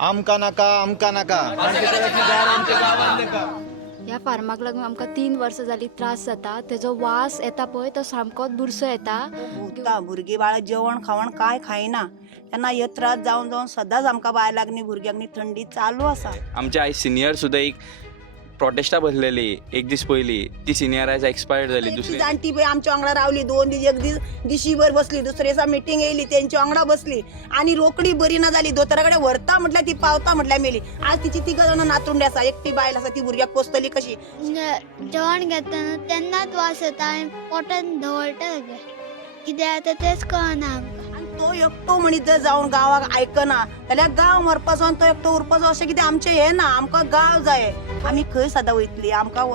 आमका नाका आमका नाका ह्या फार्माक लागून आमकां 3 वर्सां जाली त्रास जाता. तेजो वास येता पळय तो सामकोच बुरसो येता. भुरगीं बाळा जेवण खावण काय खायना तेन्ना हे त्रास जावन जावन सदांच आमकां बायलांनी भुरग्यांनी थंडी चालू आसा. आमचे आयज सिनियर सुद्दां एक प्रोटेस्टा बसलेली एक दीस पयलीं ती सिनियर आयज एक्सपायर्ड जाली. दुसरी जाणटी पळय आमच्या वांगडा रावली 2 दीस एक दीस दिशीभर बसली. दुसरे दिसा मिटींग येयली तेंच्या वांगडा बसली आनी रोकडी बरी ना जाली. दोतोरा कडेन व्हरता म्हटल्यार ती पावता म्हटल्यार मेली. आज तिची 3 जाणां नातरुंडी आसा. एकटी बायल आसा ती भुरग्याक पोसतली कशी. जेवण घेतना तेन्नाच वास येता आनी पोटान धवळटा सगळें कित्याक आतां तेच कळना आमकां. तो एकटो मनीस जर जावन गांवाक आयकना जाल्यार गांव मरपाचो आनी तो एकटो उरपाचो अशें कितें आमचें हें ना. आमकां गांव जाय. आमी खंय सदां वयतली आमकां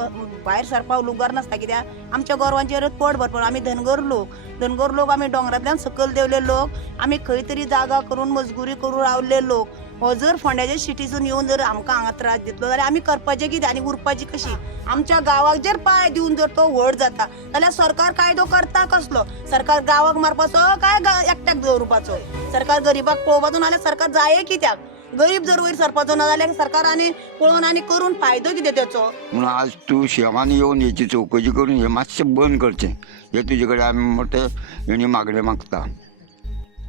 भायर सरपाक लुगार नासता. कित्याक आमच्या गोरवांचेर पोट भरपूर. आमी धनगर लोक आमी दोंगरांतल्यान सकयल देवले लोक. आमी खंय तरी जागा करून मजगुरी करून रावले लोक. हो जर फोंड्याच्या सिटीसून येवन जर आमकां हांगा त्रास दितलो जाल्यार आमी करपाचें कितें आनी उरपाची कशी. आमच्या गांवाक जर पांय दिवन जर तो व्हड जाता जाल्यार सरकार कायदो करता कसलो. सरकार गांवाक मारपाचो काय एकट्याक दवरपाचो. सरकार गरीबाक पळोवपाचो नाल्यार सरकार जाय कित्याक. गरीब जर वयर सरपाचो ना जाल्यार सरकारांनी पळोवन आनी करून फायदो कितें त्याचो. म्हणून आज तू शेवान येवन हेची चौकशी करून हे मातशें बंद करचें हे तुजे कडेन आमी मोठे हेणी मागणें मागता.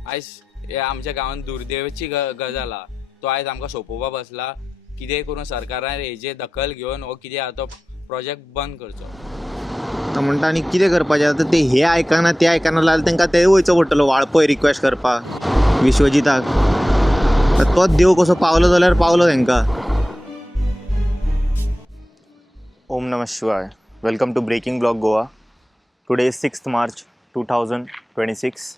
आयज हे आमच्या गांवांत दुर्दैवाची गजाल आहा. तो आयज आमकां सोंपोवपा बसला. कितेंय करून सरकारान हेजेर दखल घेवन हो कितें आहा तो प्रोजेक्ट बंद करचो. तो म्हणटा आनी कितें करपाचें आतां ते हे आयकना ते आयकना जाल्यार तांकां तें वयचो पडटलो वाळपय रिक्वेस्ट करपाक विश्वजिताक. तोच देव कसो पावलो जाल्यार पावलो तांकां. ओम नमः शिवाय. Welcome to breaking blog Goa. Today is 6th March 2026.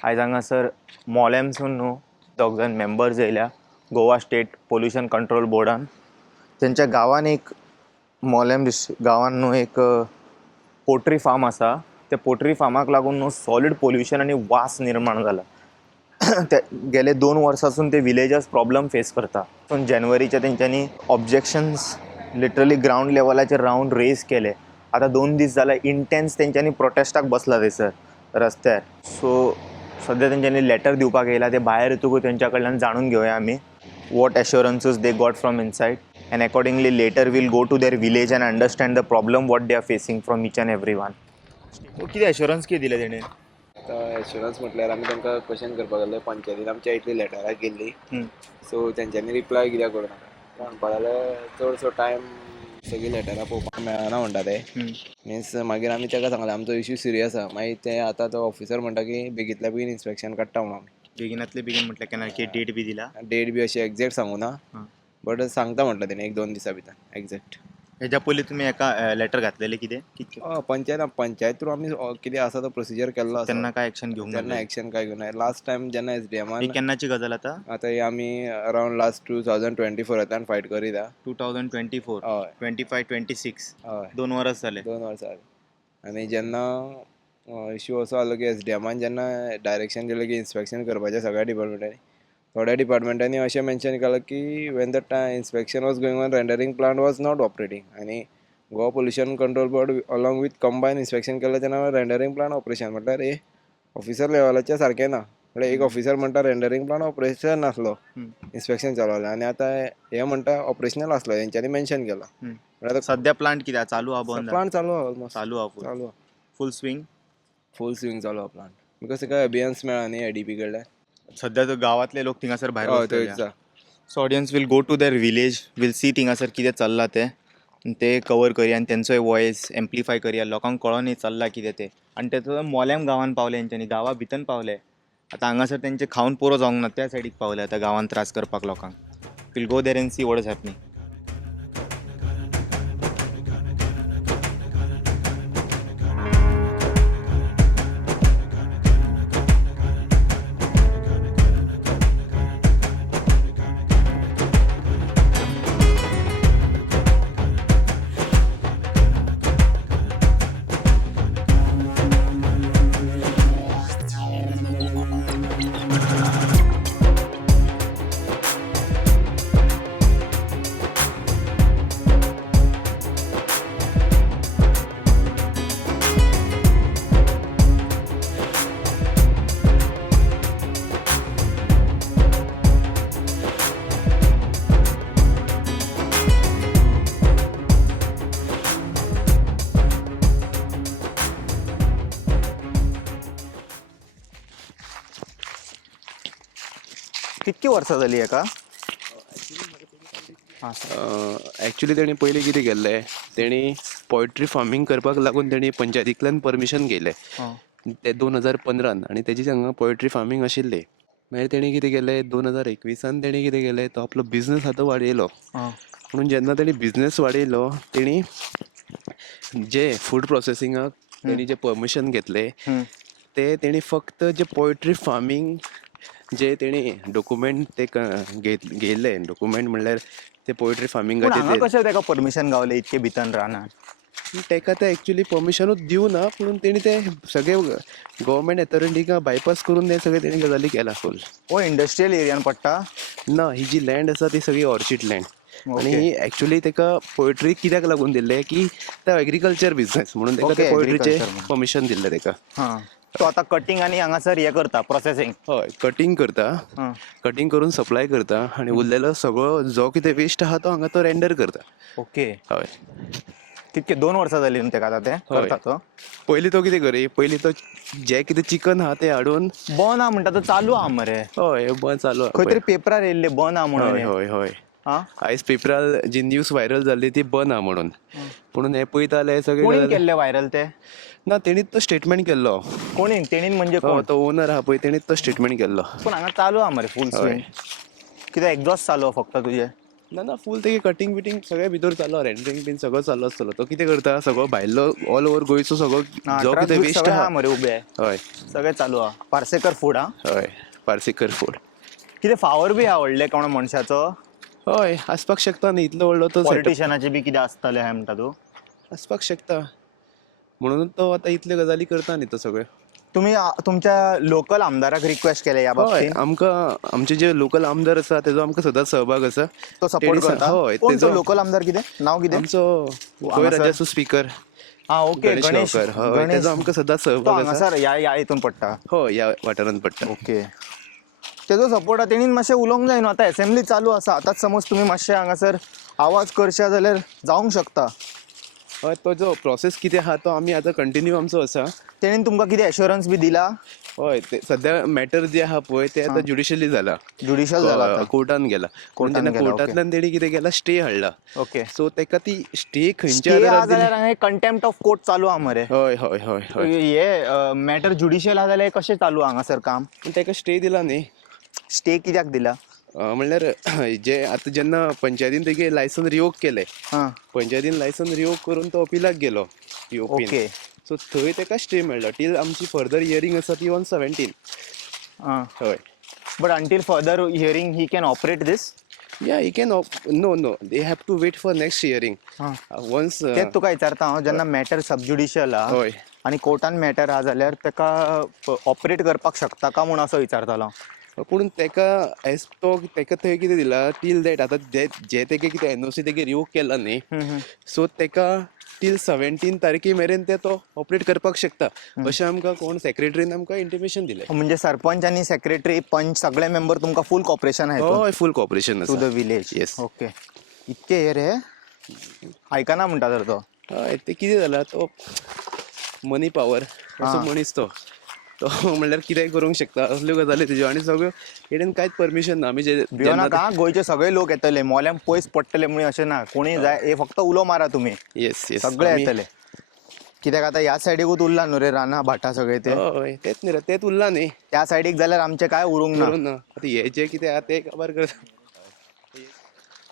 आयज हांगासर मोलेमसून न्हू 2 जाण मेंबर्स येयल्या गोवा स्टेट पोल्युशन कंट्रोल बोर्डान. तेंच्या गांवान एक मोलेम गांवान न्हू एक पोल्ट्री फार्म आसा. त्या पोल्ट्री फार्माक लागून न्हू सॉलीड पोल्युशन आनी वास निर्माण जाला. ते गेले 2 वर्सांसून ते विलेजर्स प्रॉब्लम फेस करता. पूण जानेवारीच्या तेंच्यांनी ऑब्जेक्शन्स लिटरली ग्रावंड लेवलाचेर रावन रेज केले. आतां 2 दीस जाल्यार इंटेन्स तेंच्यांनी प्रोटेस्टाक बसला थंयसर रस्त्यार. सो सद्या तेंच्यांनी लेटर दिवपाक येयला. ते भायर येतकूच तेंच्या कडल्यान जाणून घेवया आमी what assurances they got from inside and accordingly later will go to their village and understand the problem what they are facing from each and every one. कितें एश्युरन्स कितें दिलें तेणें? आतां एश्युरन्स म्हटल्यार आमी तांकां क्वेश्चन करपाक लागले. पंचायतीन आमच्या इतली लेटरां गेल्ली सो तेंच्यांनी रिप्लाय कित्याक करूं नाका म्हणपा लागले चडसो टायम सगळीं लेटरां पळोवपाक मेळना म्हणटा ते. मिन्स मागीर आमी ताका सांगलें आमचो इश्यू सिरियस आसा. मागीर ते आतां तो ऑफिसर म्हणटा की बेगींतल्या बेगीन इन्स्पेक्शन काडटा म्हणून आमी. बेगिनातले बेगीन म्हटल्यार केन्ना डेट बी दिला? डेट बी अशी एक्झॅक्ट सांगू ना बट सांगता म्हटलं तेणें 1-2 दिसां भितर एक्झॅक्ट. हेज्या पयलीं तुमी एका लेटर घातलेलें कितें कितकें? पंचायत थ्रू आमी कितें आसा तो प्रोसिजर केल्लो आसा. तेन्ना काय एक्शन घेवंक ना? तेन्ना एक्शन काय घेवना. लास्ट टायम जेन्ना SDM ही केन्नाची गजाल आतां? आतां ही आमी अरावंड लास्ट 2024 फायट करीता. 2024 हय 25-26 हय 2 वर्स जाले. 2 वर्सां जालीं. आनी जेन्ना इश्यू असो आलो की SDMान जेन्ना डायरेक्शन दिलें की इन्स्पेक्शन करपाचें सगळ्या डिपार्टमेंटांनी थोड्या डिपार्टमेंटांनी अशें मेन्शन केलां की when the inspection was going on rendering plant was not operating आनी Goa pollution control board along with combined inspection केलें तेन्ना रेंडरिंग प्लांट ऑपरेशन म्हटल्यार ऑफिसर लेवलाचें सारकें ना. म्हटल्यार एक ऑफिसर म्हणटा रेंडरिंग प्लांट ऑपरेशन नासलो इन्स्पेक्शन चालू जालें आनी आतां हे म्हणटा ऑपरेशनल आसलो तेंच्यांनी मेन्शन केला. म्हळ्यार सद्या प्लांट कितें चालू आहा बंद? प्लांट चालू आहा ऑलमोस्ट चालू आहा फूल स्विंग चालू आहा प्लांट बिकॉज ताका अभियन्स मेळ्ळा न्ही ADP कडल्यान. सध्या तो गांवांतले लोक थिंगासर भायर हय वचतले. थंयच. So audience will go to their village will see थिंगासर कितें चल्लां ते कवर करया आनी तेंचोय वॉयस एम्प्लिफाय करया. लोकांक कळोन चल्लां कितें तें. आनी तेचो मोल्याम गांवांत पावले हेंच्यांनी गांवा भितर पावले. आतां हांगासर तेंचे खावन पुरो जावंक ना त्या सायडीक पावले आतां गांवांत त्रास करपाक लोकांक. We'll go there and see what is happening. कितकी वर्सां जाली हेका? हां सर. एक्चुली तेणी पयलीं कितें केल्लें, तेणी पोयट्री फार्मींग करपाक लागून तेणी पंचायतींतल्यान परमिशन घेयलें हां. ते 2015 आनी तेजी हांगा पोयट्री फार्मींग आशिल्ली. मागीर तेणी कितें केलें 2021 तेणी कितें केलें, तो आपलो बिझनस आतां वाडयलो. हां. म्हणून जेन्ना तेणी बिझनस वाडयलो, तेणी जे फूड प्रोसेसिंगाक तेणी जे परमिशन घेतले ते तेणी फक्त जे पोयट्री फार्मींग जे तेणी डॉक्युमेंट ते घेयले डॉक्युमेंट म्हणल्यार ते पोयट्री पूण फार्मिंगाचे हांगा कशें तेका परमिशन गावलें इतके भितर रानान? तेका ते एक्चुली परमिशनूच दिवना, पूण तेणी ते सगळे गव्हर्मेंट अथॉरिटीक बायपास करून ते सगळे तेणी गजाली केला फूल. हो इंडस्ट्रियल एरियान पडटा? ना, ही जी लँड आसा ती सगळी ऑर्चिड लँड. आनी Okay. एक्चुली तेका पोयट्री कित्याक लागून दिल्ले की तो एग्रीकल्चर बिझनस म्हणून तेका Okay, ते पोयट्रीचे agriculture म्हणून. परमिशन दिल्लें तेका. हां. तो आतां कटींग आनी हांगासर हे करता प्रोसेसिंग. हय, कटींग करता, हां. कटींग करून सप्लाय करता आनी उरलेलो सगळो जो कितें वेस्ट आहा तो हांगा तो रेंडर करता. ओके. हय. कितके 2 वर्सां जालीं न्हू तेका आतां ते करता तो? पयलीं तो कितें करी, पयलीं तो जे कितें चिकन आहा तें हाडून बंद आहा म्हणटा तो चालू आहा मरे. हय बंद चालू आहा खंय पळय. तरी पेपरार येयल्लें बंद आहा म्हणून हय हें. हय हय. हां. आयज पेपरार जी न्यूज व्हायरल जाल्ली ती बंद आहा म्हणून. म्हणून हे पळयता जाल्यार सगळे कोणीन गजाली- केल्लें व्हायरल ते? ना, तेणीच तो स्टेटमेंट केल्लो. कोणीन? तेणीन म्हणजे कोण? तो ओनर आहा पळय तेणीच तो स्टेटमेंट केल्लो. पूण हांगा चालू आहा मरे फूल स्विंग. कित्याक एक्झॉस्ट चालू आहा फक्त तुजे? ना ना, फूल तेगे कटींग बिटींग सगळें भितर चालू आहा, रेंडरिंग बीन सगळो चालू आसतलो. तो कितें करता, सगळो भायलो ऑल ओव्हर गोंयचो सगळो जो ट्रक कितें वेस्ट सगळे आहा आहा मरे उबे. हय सगळें चालू आहा. पार्सेकर फूड आहा. हय पार्सेकर फूड. कितें फावर बी आहा व्हडले कोण मनशाचो? हय, आसपाक शकता न्ही, इतलो व्हडलो तो सेटअप पॉलिटिशियनाचे बी कितें आसतलें हाय म्हणटा तूं? आसपाक शकता. म्हणून तो आतां इतल्यो गजाली करता न्ही तो सगळ्यो. तुम्ही तुमच्या लोकल आमदाराक रिक्वेस्ट केले ह्या हय, बाबतींत? आमकां आमचे जे लोकल आमदार आसा तेजो आमकां सदांच सहभाग आसा. तो सपोर्ट तेणी करता? हय, कोण तो तेजो लोकल आमदार कितें? नाव कितें? आमचो गोंय हांगासर? राज्याचो स्पीकर हां ओके गणेश. गांवकर. हय, गणेश. तेजो आमकां सदांच तो सहभाग आसा. हांगासर ह्या हितून पडटा. हय, ह्या वाठारांत पडटा. ओके. तेजो सपोर्ट आहा तेणीन मातशें उलोवंक जाय न्हू, आतां असेंब्ली चालू आसा. आतांच समज तुमी मातशें हांगासर आवाज करशा जाल्यार जावंक शकता. हय, तो जो प्रोसेस कितें आहा तो आमी आतां कंटिन्यू आमचो आसा. तेणीन तुमकां कितें एश्युरन्स बी दिला? हय, ते सद्या मॅटर जे आहा पळय ते आतां ज्युडिशली जाला. ज्युडिशियल जाला आतां. कोर्टान गेला. कोर्टान तेन्ना गेला, ओके. कोर्टांतल्यान तेणी कितें केला, स्टे हाडला. ओके. सो तेका ती स्टे खंयच्या स्टे आहा आदारार जाल्यार दिली. हांगा कंटेम्प्ट ऑफ कोर्ट चालू आहा मरे. हय हय हय हय. हे मॅटर ज्युडिशियल आहा जाल्यार कशें चालू आहा हांगासर काम? पूण तेका स्टे दिला न्ही. स्टे कित्याक दिला? म्हणल्यार जे आतां जेन्ना पंचायतीन तेगे लायसन रिवोक केलें, हां. पंचायतीन लायसन रिवोक करून तो अपिलाक गेलो POP. ओके. सो थंय तेका स्टे मेळ्ळो. टील आमची फर्दर हियरींग आसा ती ऑन 17. हां. हय. But until further hearing he can operate this? Yeah he can no they have to wait for next hearing. हां. वन्स तेच तुका विचारता हांव, जेन्ना मॅटर सबज्युडिशियल आहा हय. आनी कोर्टान मॅटर आहा जाल्यार तेका ऑपरेट करपाक शकता का म्हूण असो विचारतालो हांव. पूण तेका एज तो तेका थंय कितें दिला टील दॅट आतां जे तेगे कितें NOC तेगे रिवोक केला न्ही, सो तेका टील 17 तारखे मेरेन ते तो ऑपरेट करपाक शकता अशें आमकां कोण सेक्रेटरीन आमकां इंटिमेशन दिलें. म्हणजे सरपंच आनी सेक्रेटरी पंच सगळे मेंबर तुमकां फूल कॉपरेशन आहे हय, फूल कॉपरेशन टू द आसा. विलेज? येस. ओके. इतके हे रे आयकना म्हणटा तर तो. हय, ते कितें जाला तो मनी पावर असो मनीस तो म्हणल्यार कितेंय करूंक शकता असल्यो गजाली तेज्यो. आनी सगळ्यो हेडेन कांयच परमिशन ना. आमी भियो नाका, गोंयचे सगळे लोक येतले, मोल्यान पयस पडटले म्हणून अशें ना. कोणी जाय हे फक्त उलो मारा तुमी, येस येस सगळे येतले. कित्याक आतां ह्या सायडीकूच उरला न्हू रे रानां भाटां सगळे ते. हय, तेच न्ही रे, तेच उरला न्ही. त्या सायडीक जाल्यार आमचें काय उरूंक ना. करून ना आतां हे जे कितें आहा ते खबर करता.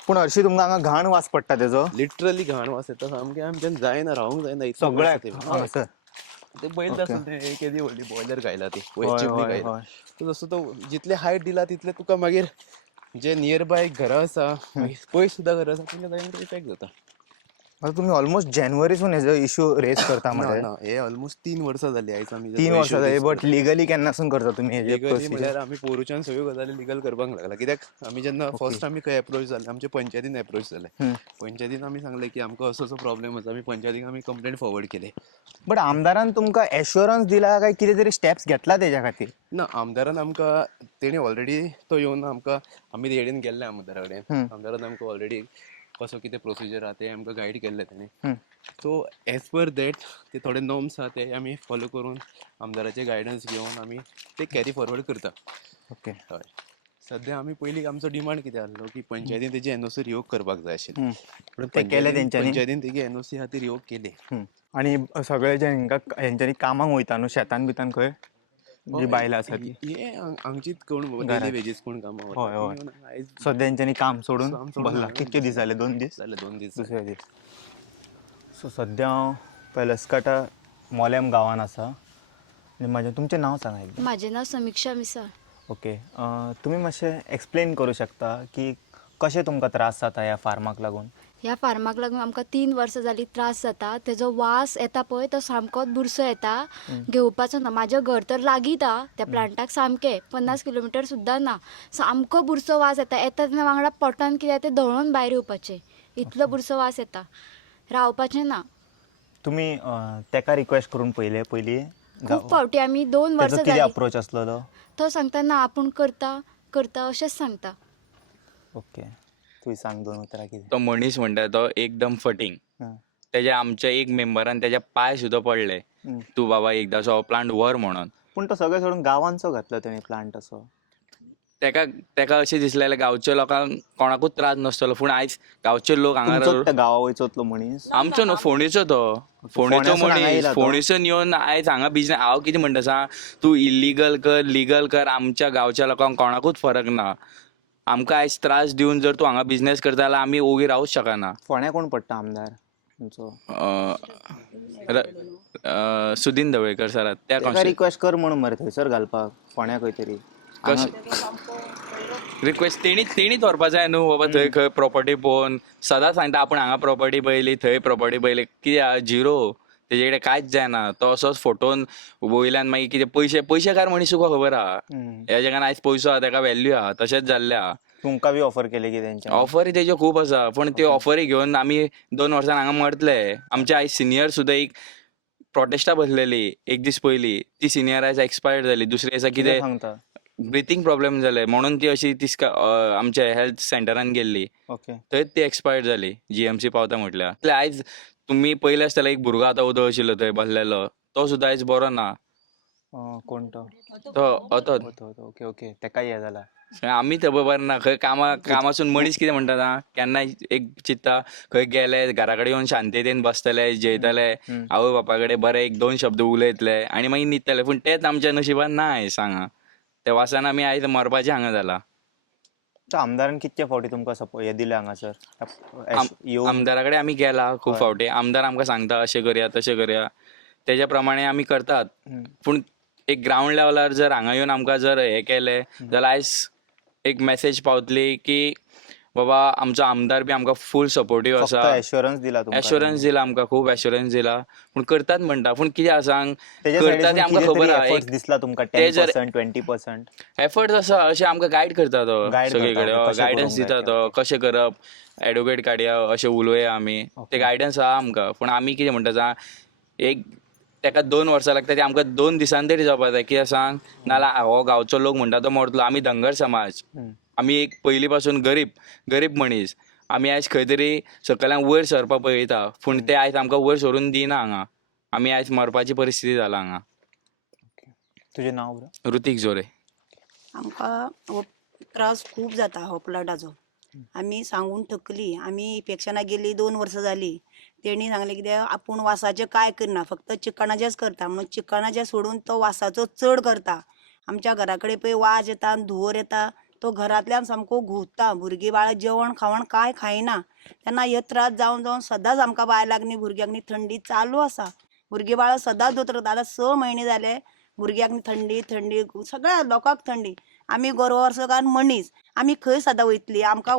पूण हरशीं तुमकां हांगा घाण वास पडटा तेजो? लिटरली घाण वास येता सामकें. आमच्यान जायना, रावूंक जायना. इतलो सगळ्याक वास येता. हांगासर? ते बैल आसून ते एक येदी व्हडली बॉयलर घायला ती हय, चिमणी हय, घायला. हय. सो जसो तो जितले हायट दिला तितले तुका मागीर जे नियर बाय घरां आसा, मागीर पयस सुद्दां घरां आसा तेंच्या जाग्यार इफेक्ट जाता. आतां तुमी ऑलमोस्ट जानेवारीसून हेजो इश्यू रेज करता ना मरे. ना, हे ऑलमोस्ट 3 वर्सां जाली आयज आमी 3 वर्सां जाली. बट लिगली केन्नासून करता तुमी हेजे लिगली प्रोसिजर? म्हळ्यार आमी पोरूच्यान सगळ्यो गजाली लिगल करपाक लागला. कित्याक आमी जेन्ना फर्स्ट आमी खंय एप्रोच जाले, आमचे पंचायतीन एप्रोच जाले. पंचायतीन आमी सांगलें की आमकां असो असो प्रॉब्लेम आसा. आमी पंचायतीक आमी कंप्लेंट फॉरवर्ड केली. बट आमदारान तुमकां एश्युरन्स दिला काय कितें तरी स्टेप्स घेतला तेज्या खातीर? ना, आमदारान आमकां तेणी ऑलरेडी तो येवन आमकां आमी हेडेन गेल्ले आमदारा कडेन. आमदारान आमकां ऑलरेडी कसो कितें प्रोसिजर आहा ते आमकां गायड केल्ले तेणी. सो एज पर दॅट ते थोडे नॉर्म्स आहा ते आमी फॉलो करून आमदाराचे गायडन्स घेवन आमी ते कॅरी फॉरवर्ड करता. ओके. हय. सध्या आमी पयलीं आमचो डिमांड कितें आहलो की पंचायतीन तेजी एनओसी रिवोक करपाक जाय आशिल्ली. पूण ते केलें तेंच्यांनी? पंचायतीन तेजी एनओसी आहा ती रिवोक केली. आणि सगळे जे हेंच्यांनी कामाक वयता न्हू शेतान बितान खंय जी बायलां आसा ती हे हांगचीच कोण घरात. डेली वेजीस कोण कामां हय, हय. वता. आयज सद्या हेंच्यांनी काम सोडून काम सोडून बसला. हांगा कितके दीस जाले? 2 दीस? जाले 2 दीस दुसरे दीस. सो सद्या हांव पेलस्काटा मोलेम गांवान आसा आनी तुमचें नांव सांगा एकदां. माझे नाव समीक्षा मिसाळ. ओके. तुमी मातशें एक्सप्लेन करूं शकता की कशें तुमकां त्रास जाता ह्या फार्माक लागून? ह्या फार्माक लागून आमकां 3 वर्सां जालीं त्रास जाता. तेजो वास येता पळय तो सामकोच बुरसो येता. घेवपाचो ना. म्हाजें घर तर लागीं त्या प्लांटाक सामकें 50 किलोमिटर सुद्दां ना. सामको बुरसो वास येता. येता तेन्ना वांगडा पोटान कितें तें धवळून भायर येवपाचें. इतलो बुरसो वास येता. रावपाचें ना. तुमी तेका रिक्वेस्ट करून पयलें पयलीं? खूब फावटी आमी 2 तेजो वर्सां कितें जालीं. अप्रोच आसलो? तो सांगता ना आपूण करता अशेंच सांगता. ओके. तुवें सांग 2 उतरां कितें? तो मनीस म्हणटा तो एकदम फटींग. हां. तेज्या आमच्या एक मेंबरान तेज्या पांय सुद्दां पडले. तूं बाबा एकदांचो हो प्लांट व्हर म्हणून. पूण तो सगळें सोडून गांवांचो घातलो तेणें प्लांट असो. तेका अशें दिसलेलें गांवच्या लोकांक कोणाकूच त्रास नासतलो पूण आयज गांवचे लोक हांगा तुमचोच त्या गांवा वयचोतलो मनीस? आमचो न्हू फोंडेचो तो. फोंडेचो फोंड्यासून हांगा मनीस येयला तो? फोंडेसून येवन आयज हांगा बिजनेस हांव कितें म्हणटा सांग तूं इल्लीगल कर लिगल कर आमच्या गांवच्या लोकांक कोणाकूच फरक ना. आमकां आयज त्रास दिवन जर तूं हांगा बिजनेस करता जाल्यार आमी ओगी रावूच शकना. फोण्या कोण पडटा आमदार तुमचो? सुदीन ढवळेकर सर त्या तेका रिक्वेस्ट कर म्हणून मरे थंयसर घालपाक फोण्या खंय तरी. रिक्वेस्ट तेणीच व्हरपा जाय न्हू बाबा थंय खंय प्रॉपर्टी पळोवन सदांच सांगता आपूण हांगा प्रॉपर्टी पयली थंय प्रॉपर्टी पयली कितें झिरो तेजे कडेन कांयच जायना. तो असोच फोटोवन वयल्यान मागीर कितें पयशेकार मनीस तुका खबर आहा. ह्या जगान आयज पयसो आहा तेका व्हॅल्यू आहा तशेंच जाल्लें आहा. तुमकां बी ऑफर केली की तेंच्यांनी? ऑफरी तेज्यो खूब आसा पूण त्यो ऑफरी घेवन आमी 2 वर्सान हांगा मरतले. आमचे आयज सिनियर सुद्दां एक प्रोटेस्टा बसलेली एक दीस पयलीं ती सिनियर आयज एक्सपायर्ड जाली. दुसरी आसा कितें सांगता? ब्रिथींग प्रॉब्लेम जाले म्हणून ती अशी आमच्या हेल्थ सेंटरान गेल्ली. ओके. थंयच ती एक्सपायर्ड जाली जीएमसी पावता म्हटल्यार. आयज तुमी पयले आसतना एक भुरगो आतां उदो आशिल्लो थंय बसलेलो तो सुद्दां आयज बरो ना. कोण तो? तो अतो ओके ओके. तेकाय हे जाला. आमी थंय बरो ना खंय कामासून मनीस कितें म्हणटा ना केन्ना एक चित्ता खंय गेले घरा कडेन येवन शांततेन बसतले जेयतले आवय बापा कडेन बरे एक 2 शब्द उलयतले आनी मागीर न्हिदतले पूण तेच आमच्या नशिबान ना आयज सांगा. त्या वासान आमी आयज मरपाचे हांगा जाला. आमदारान कितके फावटी तुमकां हे दिले हांगासर? आमदारा कडेन आमी गेला खूब फावटी. आमदार आमकां सांगता अशें करया तशें करया तेज्या प्रमाणे आमी करतात. पूण एक ग्रावंड लेवलार जर हांगा येवन आमकां जर हे केलें जाल्यार आयज एक मेसेज पावतली की बाबा आमचो आमदार बी आमकां फूल सपोर्टीव आसा. एश्युरन्स दिला तुमकां? एश्युरन्स दिला आमकां खूब एश्युरन्स दिला पूण करतात म्हणटा पूण कितें आसा तेज्या करता ते आमकां खबर आहा. एफर्ट्स दिसला तुमकां 10% 20%? एफर्ट्स आसा अशें आमकां गायड करता तो Guide सगळे करता, कडेन कशें गायडन्स करूंक दिता जाय तो कशें करप एडवोकेट काडया अशें उलोवया आमी ते गायडन्स आहा आमकां. पूण आमी कितें म्हणटा सांग एक तेका 2 वर्सां लागता ते आमकां 2 दिसान तरी जावपा जाय. कित्याक सांग नाल्यार हो गांवचो लोक म्हणटा तो मरतलो. आमी धनगर समाज आमी एक पयलीं पासून गरीब मनीस. आमी आयज खंय तरी सकयल्यान वयर सरपा पळयता पूण ते आयज आमकां वयर सरून दिना हांगा. आमी आयज मरपाची परिस्थिती जाला हांगा. तुजें नांव? ऋतिक जोरे. आमकां हो त्रास खूब जाता हो प्लांटाचो. आमी सांगून थकली. आमी इफेक्शनाक गेली 2 वर्सां जाली. तेणी सांगलें कित्याक आपूण वासाचें कांय करना फक्त चिकनाचेंच करता म्हणून चिकनाचें सोडून तो वासाचो चड करता. आमच्या घरा कडेन पळय वाज येता धुंवर येता तो घरांतल्यान सामको घुंवता. भुरगीं बाळां जेवण खावण कांय खायना. तेन्ना हे त्रास जावन जावन सदांच आमकां बायलांक न्ही भुरग्यांक न्ही थंडी चालू आसा. भुरगीं बाळां सदांच दोतोर आतां 6 म्हयने जाले भुरग्यांक थंडी सगळ्या लोकांक थंडी. आमी गोरवांसकार मनीस आमी खंय सदां वयतली आमकां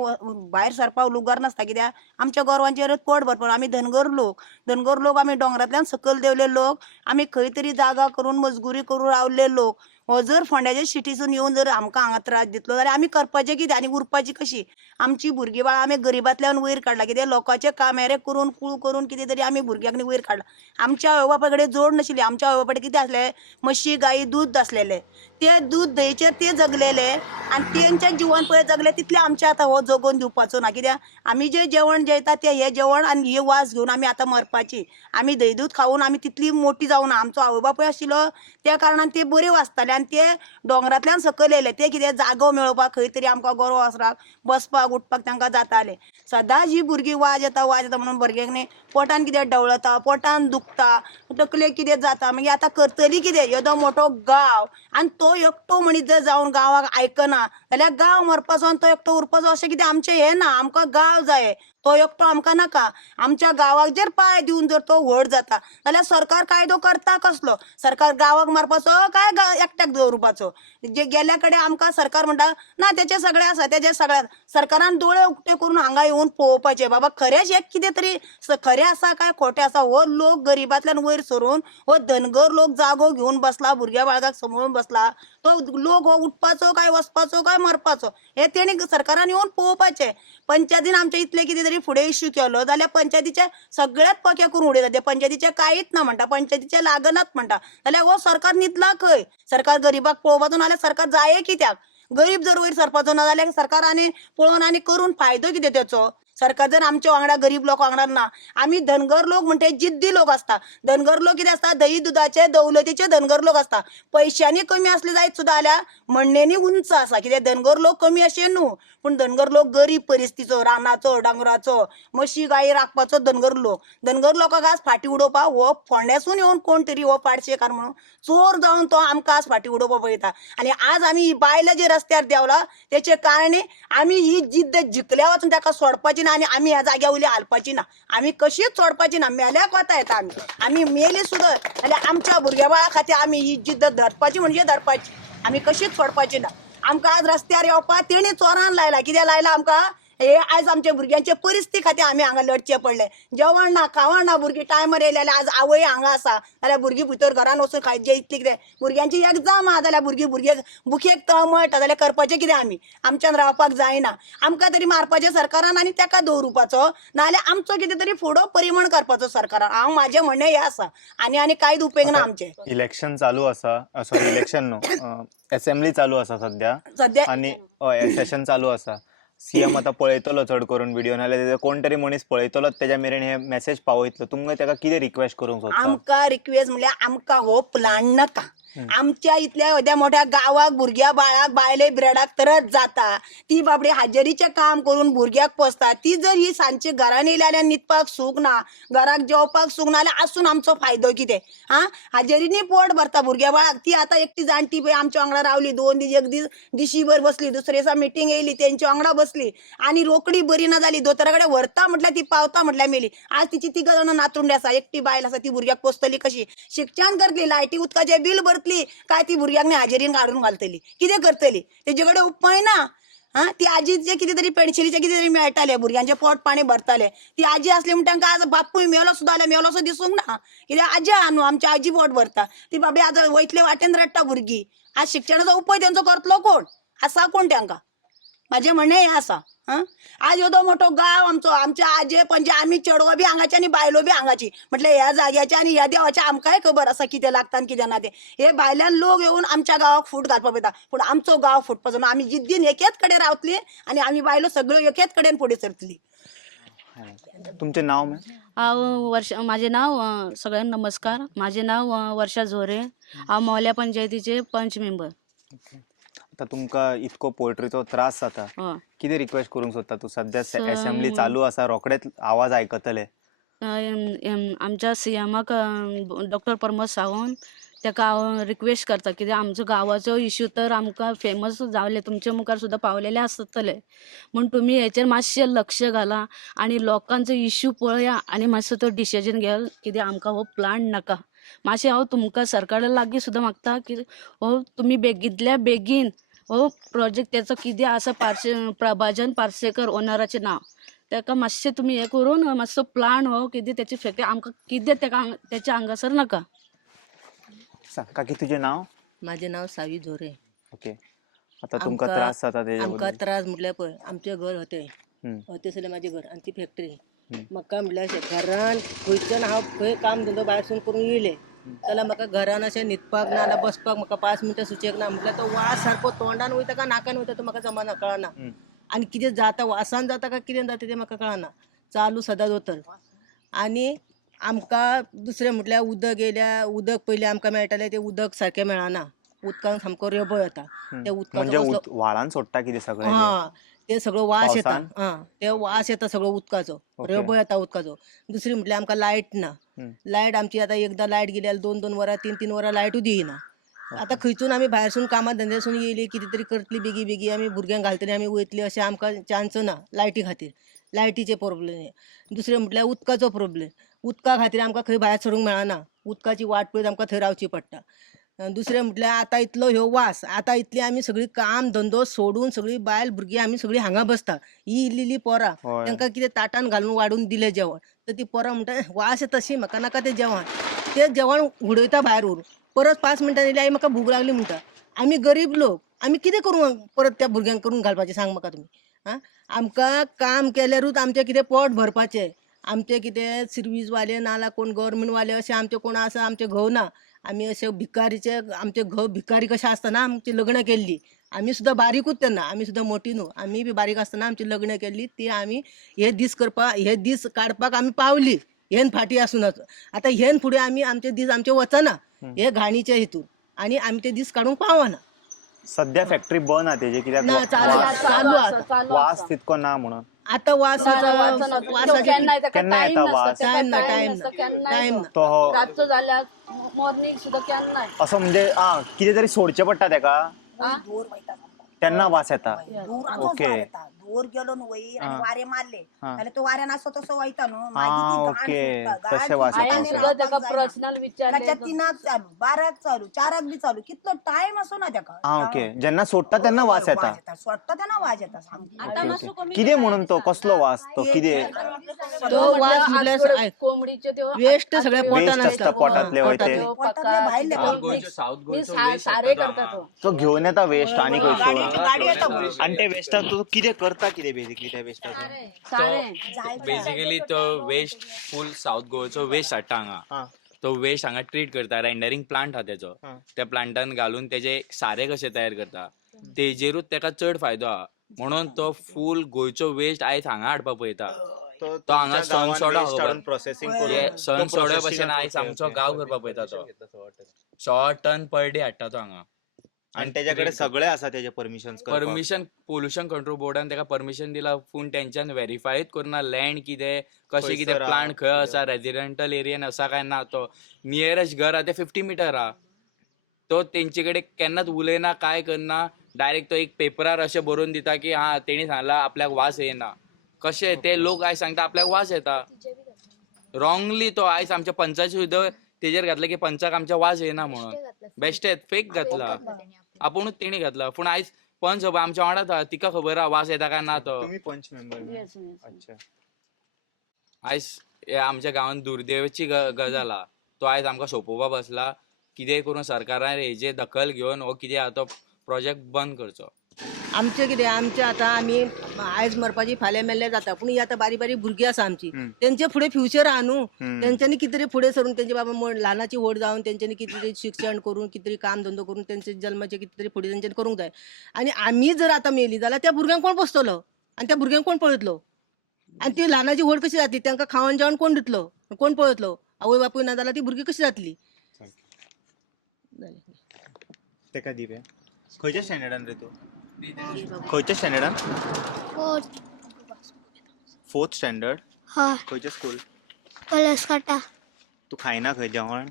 भायर सरपाक लुगार नासता कित्याक आमच्या गोरवांचेर पोट भरपूर. आमी धनगर लोक आमी दोंगरांतल्यान सकयल देवले लोक आमी खंय तरी जागा करून मजगुरी करून रावले लोक. हो जर फोंड्याच्या सिटीसून येवन जर आमकां हांगा त्रास दितलो जाल्यार आमी करपाचें कितें आनी उरपाची कशी? आमची भुरगीं बाळां आमी गरिबांतल्यान वयर काडला कित्याक लोकांचे कामेरे करून कूळ करून कितें तरी आमी भुरग्यांक वयर काडला. आमच्या आवय बापा कडेन जोड नाशिल्ली. आमच्या आवय बापाय कितें आसलें म्हशी गायी दूद आसलेले ते दूद दयेचेर ते जगलेले आनी तेंच्या जिवन पळय जगले तितले आमचे आतां हो जगोवन दिवपाचो ना. कित्याक आमी जें जेवण जेयता तें हें जेवण आनी हे वास घेवन आमी आतां मरपाची. आमी दही दूद खावून आमी तितली मोठी जावना. आमचो आवय बापूय आशिल्लो त्या कारणान ते बरे वाचताले आनी ते दोंगरांतल्यान सकयल येयले ते कितें जागो मेळोवपाक खंय तरी आमकां गोरवां वासराक बसपाक उठपाक तांकां जातालें. सदां जी भुरगीं वाज येता म्हणून भुरग्यांक पोटान कितें ढवळता, पोटान दुखता, तकलेक कितें जाता, मागीर आतां करतली कितें? येदो मोठो गांव आनी तो एकटो मनीस जर जावन गांवाक आयकना जाल्यार गांव मरपाचो आनी तो एकटो उरपाचो अशें कितें आमचें हें ना. आमकां गांव जाय, तो एकटो आमकां नाका. आमच्या गांवाक जर पांय दिवन जर तो व्हड जाता जाल्यार सरकार कायदो करता कसलो? सरकार गांवाक मारपाचो काय एकट्याक दवरपाचो? जे गेल्या कडेन आमकां सरकार म्हणटा ना तेचे सगळें आसा, तेचे सगळें सरकारान दोळे उक्ते करून हांगा येवन पळोवपाचें बाबा खरेंच एक कितें तरी खरें आसा काय खोटें आसा. हो लोक गरिबांतल्यान वयर सरून हो धनगर लोक जागो घेवन बसला, भुरग्या बाळगाक सांबाळून बसला. तो लोक हो उठपाचो काय वचपाचो काय मरपाचो हे तेणी सरकारान येवन पळोवपाचें. पंचायतीन आमच्या इतले कितें तरी फुडें इश्यू केलो जाल्यार पंचायतीचे सगळ्यात पक्के करून उडयता. ते पंचायतीचे कांयच ना म्हणटा, पंचायतीचे लागनात म्हणटा. जाल्यार हो सरकार न्हिदला खंय? सरकार गरिबाक पळोवपाचो नाल्यार सरकार जाये कित्याक? गरीब जर वयर सरपाचो ना जाल्यार सरकारांनी पळोवन आनी करून फायदो कितें तेचो? सरकार जर आमच्या वांगडा गरीब लोक वांगडा ना. आमी धनगर लोक म्हणटे जिद्दी लोक असता. धनगर लोक कितें आसता? दही दुधाचे दौलतीचे धनगर लोक असता. पयशांनी कमी असले जायत सुद्दां जाल्यार म्हणणेनी उंच आसा. कित्याक धनगर लोक कमी अशें न्हू, पूण धनगर लोक गरीब परिस्थितीचो, रानाचो, डांगराचो, म्हशी गायी राखपाचो धनगर लोक. धनगर लोकांक आज फाटी उडोवपाक हो फोंड्यासून येवन कोण तरी हो पाडशेकार म्हणून चोर जावन तो आमकां आज फाटी उडोवपाक पळयता. आनी आज आमी ही बायलां जे रस्त्यार देवला तेचे कारणे आमी ही जिद्द जिखल्या वचून ताका सोडपाची ना आनी आमी ह्या जाग्या वयली हालपाची ना. आमी कशीच सोडपाची ना. मेल्याक वता येता आमी मेली सुद्दां जाल्यार आमच्या भुरग्या बाळा खातीर आमी ही जिद्द धरपाची म्हणजे धरपाची. आमी कशीच सोडपाची ना. आमकां आज रस्त्यार येवपाक तेणी चोरान लायला. कित्याक लायला आमकां? हे आयज आमच्या भुरग्यांचे परिस्थिती खातीर आमी हांगा लढचे पडले. जेवण ना, खावण ना, भुरगीं टायमार येयले जाल्यार आज आवय हांगा आसा जाल्यार भुरगीं भितर घरान वचून खायचे इतली कितें? भुरग्यांची एग्जाम आहा जाल्यार भुरगे बुकेक तळमळटा जाल्यार करपाचें कितें आमी? आमच्यान रावपाक जायना. आमकां तरी मारपाचें सरकारान आनी ताका दवरुपाचो नाल्यार आमचो कितें तरी फुडो परिमण करपाचो सरकारान. हांव म्हाजें म्हणणें हें आसा आनी कांयच उपेग ना आमचें. इलेक्शन चालू आसा, सॉरी इलेक्शन न्हू, असेंब्ली चालू आसा सध्या आनी सेशन चालू आसा. सीएम आतां पळयतलो चड करून व्हिडिओ नाल्यार कोण तरी मनीस पळयतलो तेज्या मेरेन हे मेसेज पावयतलो. तुमकां ताका कितें रिक्वेस्ट करूंक सोदता? आमकां रिक्वेस्ट म्हणल्यार आमकां हो प्लान नाका. आमच्या इतल्या व्हड्या मोठ्या गांवाक भुरग्या बाळाक बायले ब्रेडाक तरच जाता. ती बाबडी हाजेरीचें काम करून भुरग्याक पोसता. ती जर ही सांजची घरान येयली जाल्यार न्हिदपाक सूख ना, घराक जेवपाक सूख ना जाल्यार आसून आमचो फायदो कितें? हाजेरीनी पोट भरता भुरग्या बाळाक. ती आतां एकटी जाणटी पळय आमच्या वांगडा रावली 2 दीस, एक दीस दिशीभर बसली, दुसरे दिसा मिटींग येयली तेंच्या वांगडा बसली आनी रोखडी बरी ना जाली. दोतोरा कडेन व्हरता म्हटल्यार ती पावता म्हटल्यार मेली. आज तिची 3 जाणां नातरुंडी आसा, एकटी बायल आसा, ती भुरग्याक पोसतली कशी? शिक्षण करतली, लायटी उदकाचें बिल भरतली काय ती भुरग्यांक हाजेरीन काडून घालतली? कितें करतली? तेजे कडेन उपाय ना. ती आजीचे कितें तरी पेन्शनीचे कितें तरी मेळटाले, भुरग्यांचे पोट पाणी भरताले. ती आजी असली म्हणटा तांकां आज बापूय मेलो सुद्दां जाल्यार मेलो असो दिसूंक ना. कित्याक आजी आहा न्हू, आमची आजी पोट भरता. ती बाबडी आज वयतले वाटेन रडटा भुरगीं. आज शिक्षणाचो उपाय तेंचो करतलो कोण? आसा कोण तांकां? म्हाजें म्हणणें हें आसा. आज येदो मोठो गांव आमचो, आमच्या आजे पणजे आमी चेडवां बी हांगाची आनी बायलो बी हांगाची म्हटल्यार ह्या जाग्याचे आनी ह्या देवाचें आमकांय खबर आसा कितें लागता आनी कितें ना तें. हे भायल्यान लोक येवन आमच्या गांवाक फूट घालपाक पळयता, पूण आमचो गांव फुटपाचो ना. आमी जिद्दीन एकेच कडेन रावतली आनी आमी बायलो सगळ्यो एकेच कडेन फुडें सरतली. तुमचें नांव मॅम? माझे नाव सगळ्यांना नमस्कार. माझे नाव वर्षा झोरे. हांव मोल्या पंचायतीचे पंच मेंबर. आता तुमकां इतको पोल्ट्रीचो त्रास जाता, कितें रिक्वेस्ट करूंक सोदता तूं? सध्या असेंब्ली चालू आसा, रोखडेच आवाज आयकतले. आमच्या सीएमाक डॉक्टर प्रमोद सावंत ताका हांव रिक्वेस्ट करता कित्याक आमचो गांवाचो इश्यू तर आमकां फेमस जावले, तुमच्या मुखार सुद्दां पावलेले आसतले, म्हूण तुमी हेचेर मातशें लक्ष घाला आनी लोकांचो इश्यू पळया आनी मातसो तो डिसिजन घे. कित्याक आमकां हो प्लांट नाका. मातशें हांव तुमकां सरकारा लागीं सुद्दां मागता की हो तुमी बेगींतल्या बेगीन हो प्रोजेक्ट तेचो कितें आसा प्रभाजन पार्सेकर ओनराचें नांव, ताका मातशें तुमी हें करून मातसो प्लान हो कितें तेची फॅक्टरी आमकां कितें तेच्या हांगासर नाका. काकी तुजें नांव? माझे नाव सावी झोरे. ओके. आता तुमकां त्रास जाता आमकां त्रास म्हटल्यार पळय आमचें घर होते जाल्यार म्हाजें घर आनी ती फॅक्टरी. म्हाका म्हटल्यार अशें घरान खंयच्यान हांव खंय काम धंदो भायरसून करून येयलें जाल्यार म्हाका घरान अशें न्हिदपाक ना जाल्यार बसपाक म्हाका 5 मिनटां सुचेग ना. म्हटल्यार तो वास सारको तोंडान वयता काय नाकान वयता तो म्हाका जमाना कळना. आनी कितें जाता वासान जाता काय कितें जाता तें म्हाका कळना. चालू सदां दोतोर. आनी आमकां दुसरें म्हटल्यार उदक येयल्या, उदक पयलीं आमकां मेळटालें तें उदक सारकें मेळना. उदकान सामको रेबो येता त्या म्हणजे उदकाचो कसलो व्हाळान सोडटा कितें सगळें हा ते सगळो वास येता पावसान? ते वास येता सगळो उदकाचो ओके. रेबो येता उदकाचो. दुसरी म्हटल्यार आमकां लायट ना. लायट आमची आतां एकदां लायट गेली जाल्यार 2-2 वरां 3-3 वरां लायटूच दिना. आतां खंयसून आमी भायरसून कामां धंद्यासून येयली कितें तरी करतली बेगी बेगी आमी भुरग्यांक घालतली आमी वयतली अशें आमकां चान्स ना लायटी खातीर. लायटीचे प्रॉब्लेम. दुसरें म्हटल्यार उदकाचो प्रॉब्लेम. उदका खातीर आमकां खंय भायर सरूंक मेळना. उदकाची वाट पळयत आमकां थंय रावची पडटा. दुसरें म्हटल्यार आतां इतलो ह्यो वास आतां इतली आमी सगळी काम धंदो सोडून सगळी बायल भुरगीं आमी सगळीं हांगा बसता. ही इल्ली पोरां होय. तांकां कितें ताटान घालून वाडून दिलें जेवण तर ती पोरां म्हणटा वास येता तशी म्हाका नाका तें जेवण. तें जेवण उडयता भायर व्हरून. परत 5 मिनटां येयली आई म्हाका भूक लागली म्हणटा. आमी गरीब लोक आमी कितें करूं परत त्या भुरग्यांक करून घालपाचें सांग म्हाका तुमी. आं आमकां काम केल्यारूच आमचें कितें पोट भरपाचें. आमचे कितें सर्वीसवाले नाल्यार कोण गव्हर्मेंटवाले अशें आमचे कोण आसा आमचे घोव ना. आमी अशे भिकारीचे आमचे घोव भिकारी कशें आसतना आमची लग्न केल्ली. आमी सुद्दां बारीकूच तेन्ना आमी सुद्दां मोठी न्हू आमी बी बारीक आसतना आमची लग्न केल्ली ती आमी हे दीस करपाक हे दीस काडपाक आमी पावली. हेन फाटी आसूनच आतां हेन फुडें आमी आमचे दीस आमचे वचना हे घाणीचे हितून आनी आमी ते दीस काडूंक पावना. सध्या फॅक्टरी बंद आहा तेजे कित्याक ना चालू आसा. वास तितको ना म्हणून. आतां वासाचे केन्ना येता वास? टायम ना तो हो रातचो जाल्यार मॉर्निंग सुद्दां केन्ना असं म्हणजे कितें तरी सोडचें पडटा तेका तेन्ना वास येता. ओके. धुवर गेलो न्हू वयर आणि वारे मारले हा. जाल्यार तो वाऱ्यान असो तसो वयता न्हू ओके. तशें वास येता. ताका पर्सनल विचारले तिनाक चालू 12क चालू 4क बी चालू कितलो टाइम असो ना तेका. ओके. जेन्ना सोडटा तेन्ना वास येता. स्वट्टा तेन्ना वाज येता सामको. ओके. कितें म्हणून तो कसलो वास तो कितें तो वास म्हटल्यार कोंबडीचे त्यो वेस्ट सगळ्या पोटान वेस्ट असता पोटातले वय ते पोटातले भायले सारे करता तो तो घेवन येता वेस्ट आणि खंयसून गाडी येता आणि ते वेस्टाक तो कितें करता कितें बेसिकली त्या वेस्टाचो सारे बेसिकली तो वेस्ट फूल साऊथ गोवाचो वेस्ट हाडटा हांगा. तो वेस्ट हांगा ट्रीट करता. रेंडरिंग प्लांट हा तेजो. त्या प्लांटान घालून तेजे सारे कशे तयार करता तेजेरूच तेका चड फायदो हा म्हणून तो फूल गोंयचो वेस्ट आयज हांगा हाडपाक पळयता. तो हांगा सनसोडा प्रोसेसिंग सनसोड्या भशेन आयज आमचो गांव करपाक पळयता तो 100 टन पर डे हाडटा तो हांगा. आणि त्याच्याकडे सगळे आसा तेजे परमिशन पोल्युशन कंट्रोल बोर्डान तेका परमिशन दिला पूण तेंच्यान व्हेरीफायच करना लँड कितें कशें कितें प्लांट खंय आसा रेजिडेंटल एरियन आसा काय ना. तो नियरेस्ट घर आहा ते 50 मिटर आहा. तो तेंचे कडेन केन्नाच उलयना काय करना. डायरेक्ट तो एक पेपरार अशें बरोवन दिता की तेणी सांगला आपल्याक वास येना. कशें ते लोक आयज सांगता आपल्याक वास येता. रॉंगली तो आयज आमच्या पंचायत सुद्दां तेजेर घातला की पंचाक आमच्या वास येना म्हणून. बेश्टे फेक घातला आपुणूच तेणी घातला पूण आयज पंच आमच्या वांगडाच आहा तिका खबर आहा वास येता काय ना तो. पंच मेंबर. अच्छा. आयज आमच्या गांवांत दुर्दैवाची गजाल आहा. तो आयज आमकां सोंपोवपा बसला कितेंय करून सरकारान हेजे दखल घेवन हो कितें आहा तो प्रोजेक्ट बंद करचो. आमचें कितें आमचें आतां आमी आयज मरपाची फाल्यां मेल्लें जाता पूण ही आतां बारीक बारीक भुरगीं आसा आमची तेंचे फुडें फ्युचर आहा न्हू. तेंच्यांनी कितें तरी फुडें सरून तेंचे बाबा ल्हानाची व्हड जावन तेंच्यांनी कितें तरी शिक्षण करून कितें तरी काम धंदो करून तेंचे जल्माचे कितें तरी फुडें तेंच्यांनी करूंक जाय. आनी आमी जर आतां मेली जाल्यार त्या भुरग्यांक कोण पोसतलो आनी त्या भुरग्यांक कोण पळयतलो आनी ती ल्हानाची व्हड कशी जातली तांकां खावण जेवण कोण दितलो कोण पळयतलो. आवय बापूय ना जाल्यार ती भुरगीं कशी जातली. तेका दिवे खंयच्या स्टँडर्डान रे तूं खंयच्या स्टँडर्डान 4th स्टँडर्ड. हय खंयच्या स्कूल कलस काटा तू खायना खंय जेवण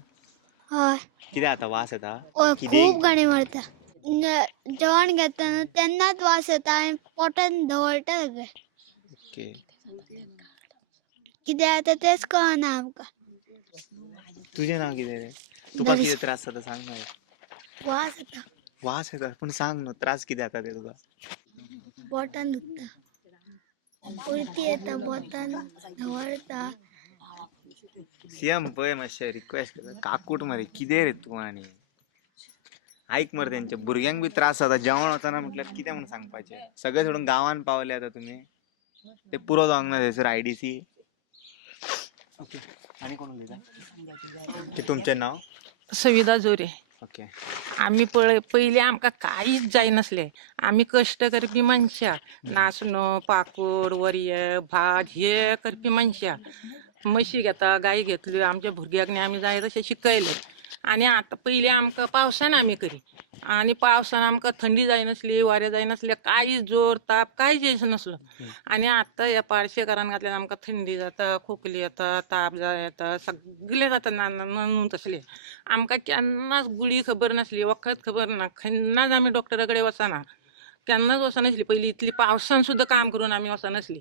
हय कितें आता वास येता खूब गाणी मारता जेवण घेता तेन्नाच वास येता आनी पोटान धवळटा सगळें. ओके. कितें जाता तेच कळना आमकां. तुजें नांव कितें रे तुका कितें त्रास जाता सांग मरे. वास येता वास येता पूण सांग न्हू त्रास कितें जाता ते तुका. पोटान दुखता उलटी येता पोटान धवळता. सीएम पळय मातशें रिक्वेस्ट करता काकूट मरे कितें रे तूं आनी आयक मरे तेंच्या भुरग्यांक बी त्रास जाता जेवण वचना म्हटल्यार कितें म्हणून सांगपाचें. सगळे सोडून गांवांत पावले आतां तुमी ते पुरो जावंक ना थंयसर IDC. ओके. आनी कोण उलयता तुमचें नांव. सविता जोरे. ओके. आमी पयलीं आमकां कांयच जायनासलें. आमी कश्ट करपी मनशां नाचणो पाकोड वरये भात हे करपी मनशां. म्हशी घेता गाय घेतल्यो आमच्या भुरग्याक आमी जाय तशें शिकयलें. आनी आतां पयलीं आमकां पावसान आमी करी आणि पावसान आमकां थंडी जाय नसली, वारें जाय नसलें, कांय जोर ताप कांयच येयचं नसलो. आनी आतां ह्या पाडशेकारान घातल्यान आमकां थंडी जाता, खोकली येता, ताप येता, सगळें जाता नानून तसलें. आमकां केन्नाच गुळी खबर नासली, वखद खबर ना, केन्नाच आमी डॉक्टरा कडेन वचना, केन्नाच वचनासली. पयलीं इतली पावसान सुद्दां काम करून आमी वचनासली.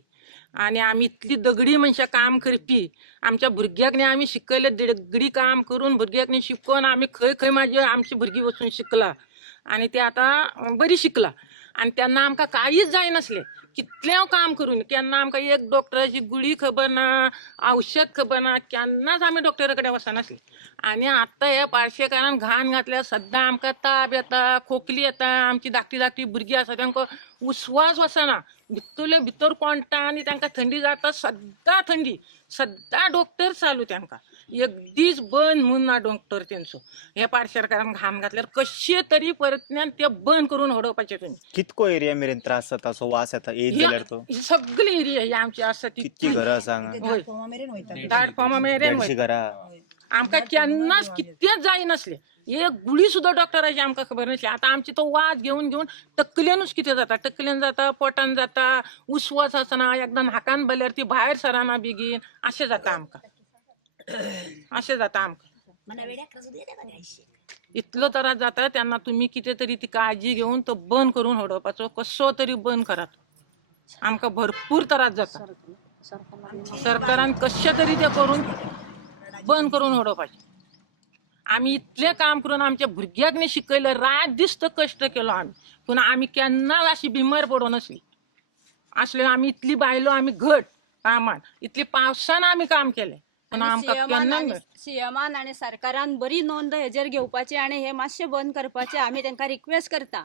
आनी आमी इतली दगडी मनशां काम करपी, आमच्या भुरग्याक न्ही आमी शिकयले, दगडी काम करून भुरग्याक न्ही शिकोवन आमी खंय खंय म्हाजे आमची भुरगीं वचून शिकला आनी ते आतां बरी शिकला. आनी तेन्ना आमकां कांयच जाय नासलें, कितलें हांव काम करून केन्ना आमकां एक डॉक्टराची गुळी खबर ना, औषध खबर ना, केन्नाच आमी डॉक्टरा कडेन वचनासली. आनी आतां ह्या पाडशेकारान घाण घातल्यार सद्दां आमकां ताप येता, खोकली येता, आमची धाकटी धाकटी भुरगीं आसा तांकां उस्वास वचना, भितरले भितर कोणटा आनी तांकां थंडी जाता, सद्दां थंडी, सद्दां डॉक्टर चालू तांकां, एक दीस बंद म्हूण ना डॉक्टर तेंचो. हे पाडशेकारान घाण घातल्यार कशे तरी परतल्यान ते बंद करून उडोवपाचें तुमी. कितको एरिया मेरेन त्रास जाता, असो वास येता येत जाल्यार तो? ही सगळी एरिया ही आमची आसा ती कितकी घरां आसा हांगा? दाट फॉर्मा मेरेन देडशी घरां. आमकां केन्नाच कितेंच जाय नसलें, एक गुळी सुद्दां डॉक्टराची आमकां खबर नासली. आतां आमची तो वास घेवन घेवन तकलेनूच कितें जाता, तकलेन जाता, पोटान जाता, उस्वास आसना, एकदां नाकान भरल्यार ती भायर सरना बेगीन, अशें जाता आमकां, अशें जाता आमकां. इतलो त्रास जाता तेन्ना तुमी कितें तरी ती काळजी घेवन तो बंद करून उडोवपाचो, कसो तरी बंद करात. आमकां भरपूर त्रास जाता, सरकारान कशें तरी ते करून बंद करून उडोवपाचें. आमी इतलें काम करून आमच्या भुरग्याक न्ही शिकयलें, रात दीस तो कश्ट केलो आमी, पूण आमी केन्नाच अशी बिमार पडो नासली. आसल्यो आमी इतली बायलो आमी घट कामान, इतली पावसान आमी काम केलें, पूण आमकां केन्ना सीएमान आनी सरकारान बरी नोंद हेजेर घेवपाची आनी हे मातशें बंद करपाचें आमी तांकां रिक्वेस्ट करता.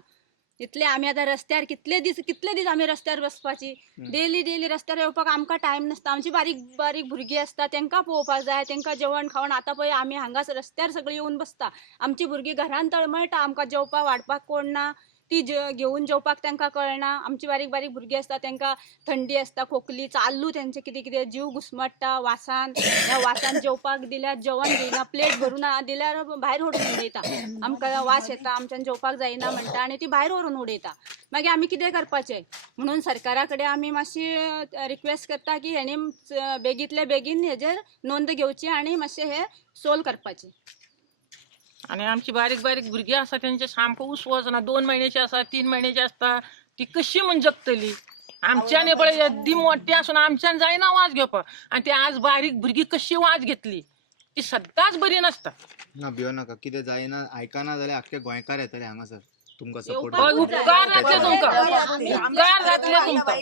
इतले आमी आतां रस्त्यार कितले दीस आमी रस्त्यार बसपाची, डेली रस्त्यार येवपाक आमकां टायम नासता. आमची बारीक बारीक भुरगीं आसता, तांकां पळोवपाक जाय, तांकां जेवण खावण. आतां पळय आमी हांगाच रस्त्यार सगळीं येवन बसता, आमची भुरगीं घरान तळमळटा, आमकां जेवपाक वाडपाक कोण ना, ती घेवन जेवपाक तांकां कळना. आमची बारीक बारीक भुरगीं आसता, तांकां थंडी आसता, खोकली चालू, तेंचे कितें कितें जीव घुस्मट्टा वासान. ह्या वासान जेवपाक दिल्यार जेवण घेयना, प्लेट भरून दिल्यार भायर व्हरून उडयता, आमकां वास येता, आमच्यान जेवपाक जायना म्हणटा आनी ती भायर व्हरून उडयता. मागीर आमी कितें करपाचें म्हणून सरकारा कडेन आमी मातशी रिक्वेस्ट करता की हेणी बेगींतले बेगीन हेजेर नोंद घेवची आनी मातशें हे सोल्व करपाचें. आनी आमची बारीक बारीक भुरगीं आसा तेंचे सामको उस्वास ना, 2 महिन्याची आसा, 3 महिन्याची आसता, ती कशी म्हूण जगतली. आमच्यान पळय येद्दी मोठी आसून आमच्यान जायना वास घेवपाक, आनी ती आज बारीक भुरगीं कशी वास घेतली, ती सद्दांच बरी नासता. ना भियो नाका, कितें जायना आयकना जाल्यार आख्खे गोंयकार येतले हांगासर तुमकां सपोर्ट. उपकार जातले तुमकां, उपकार जातले तुमकां.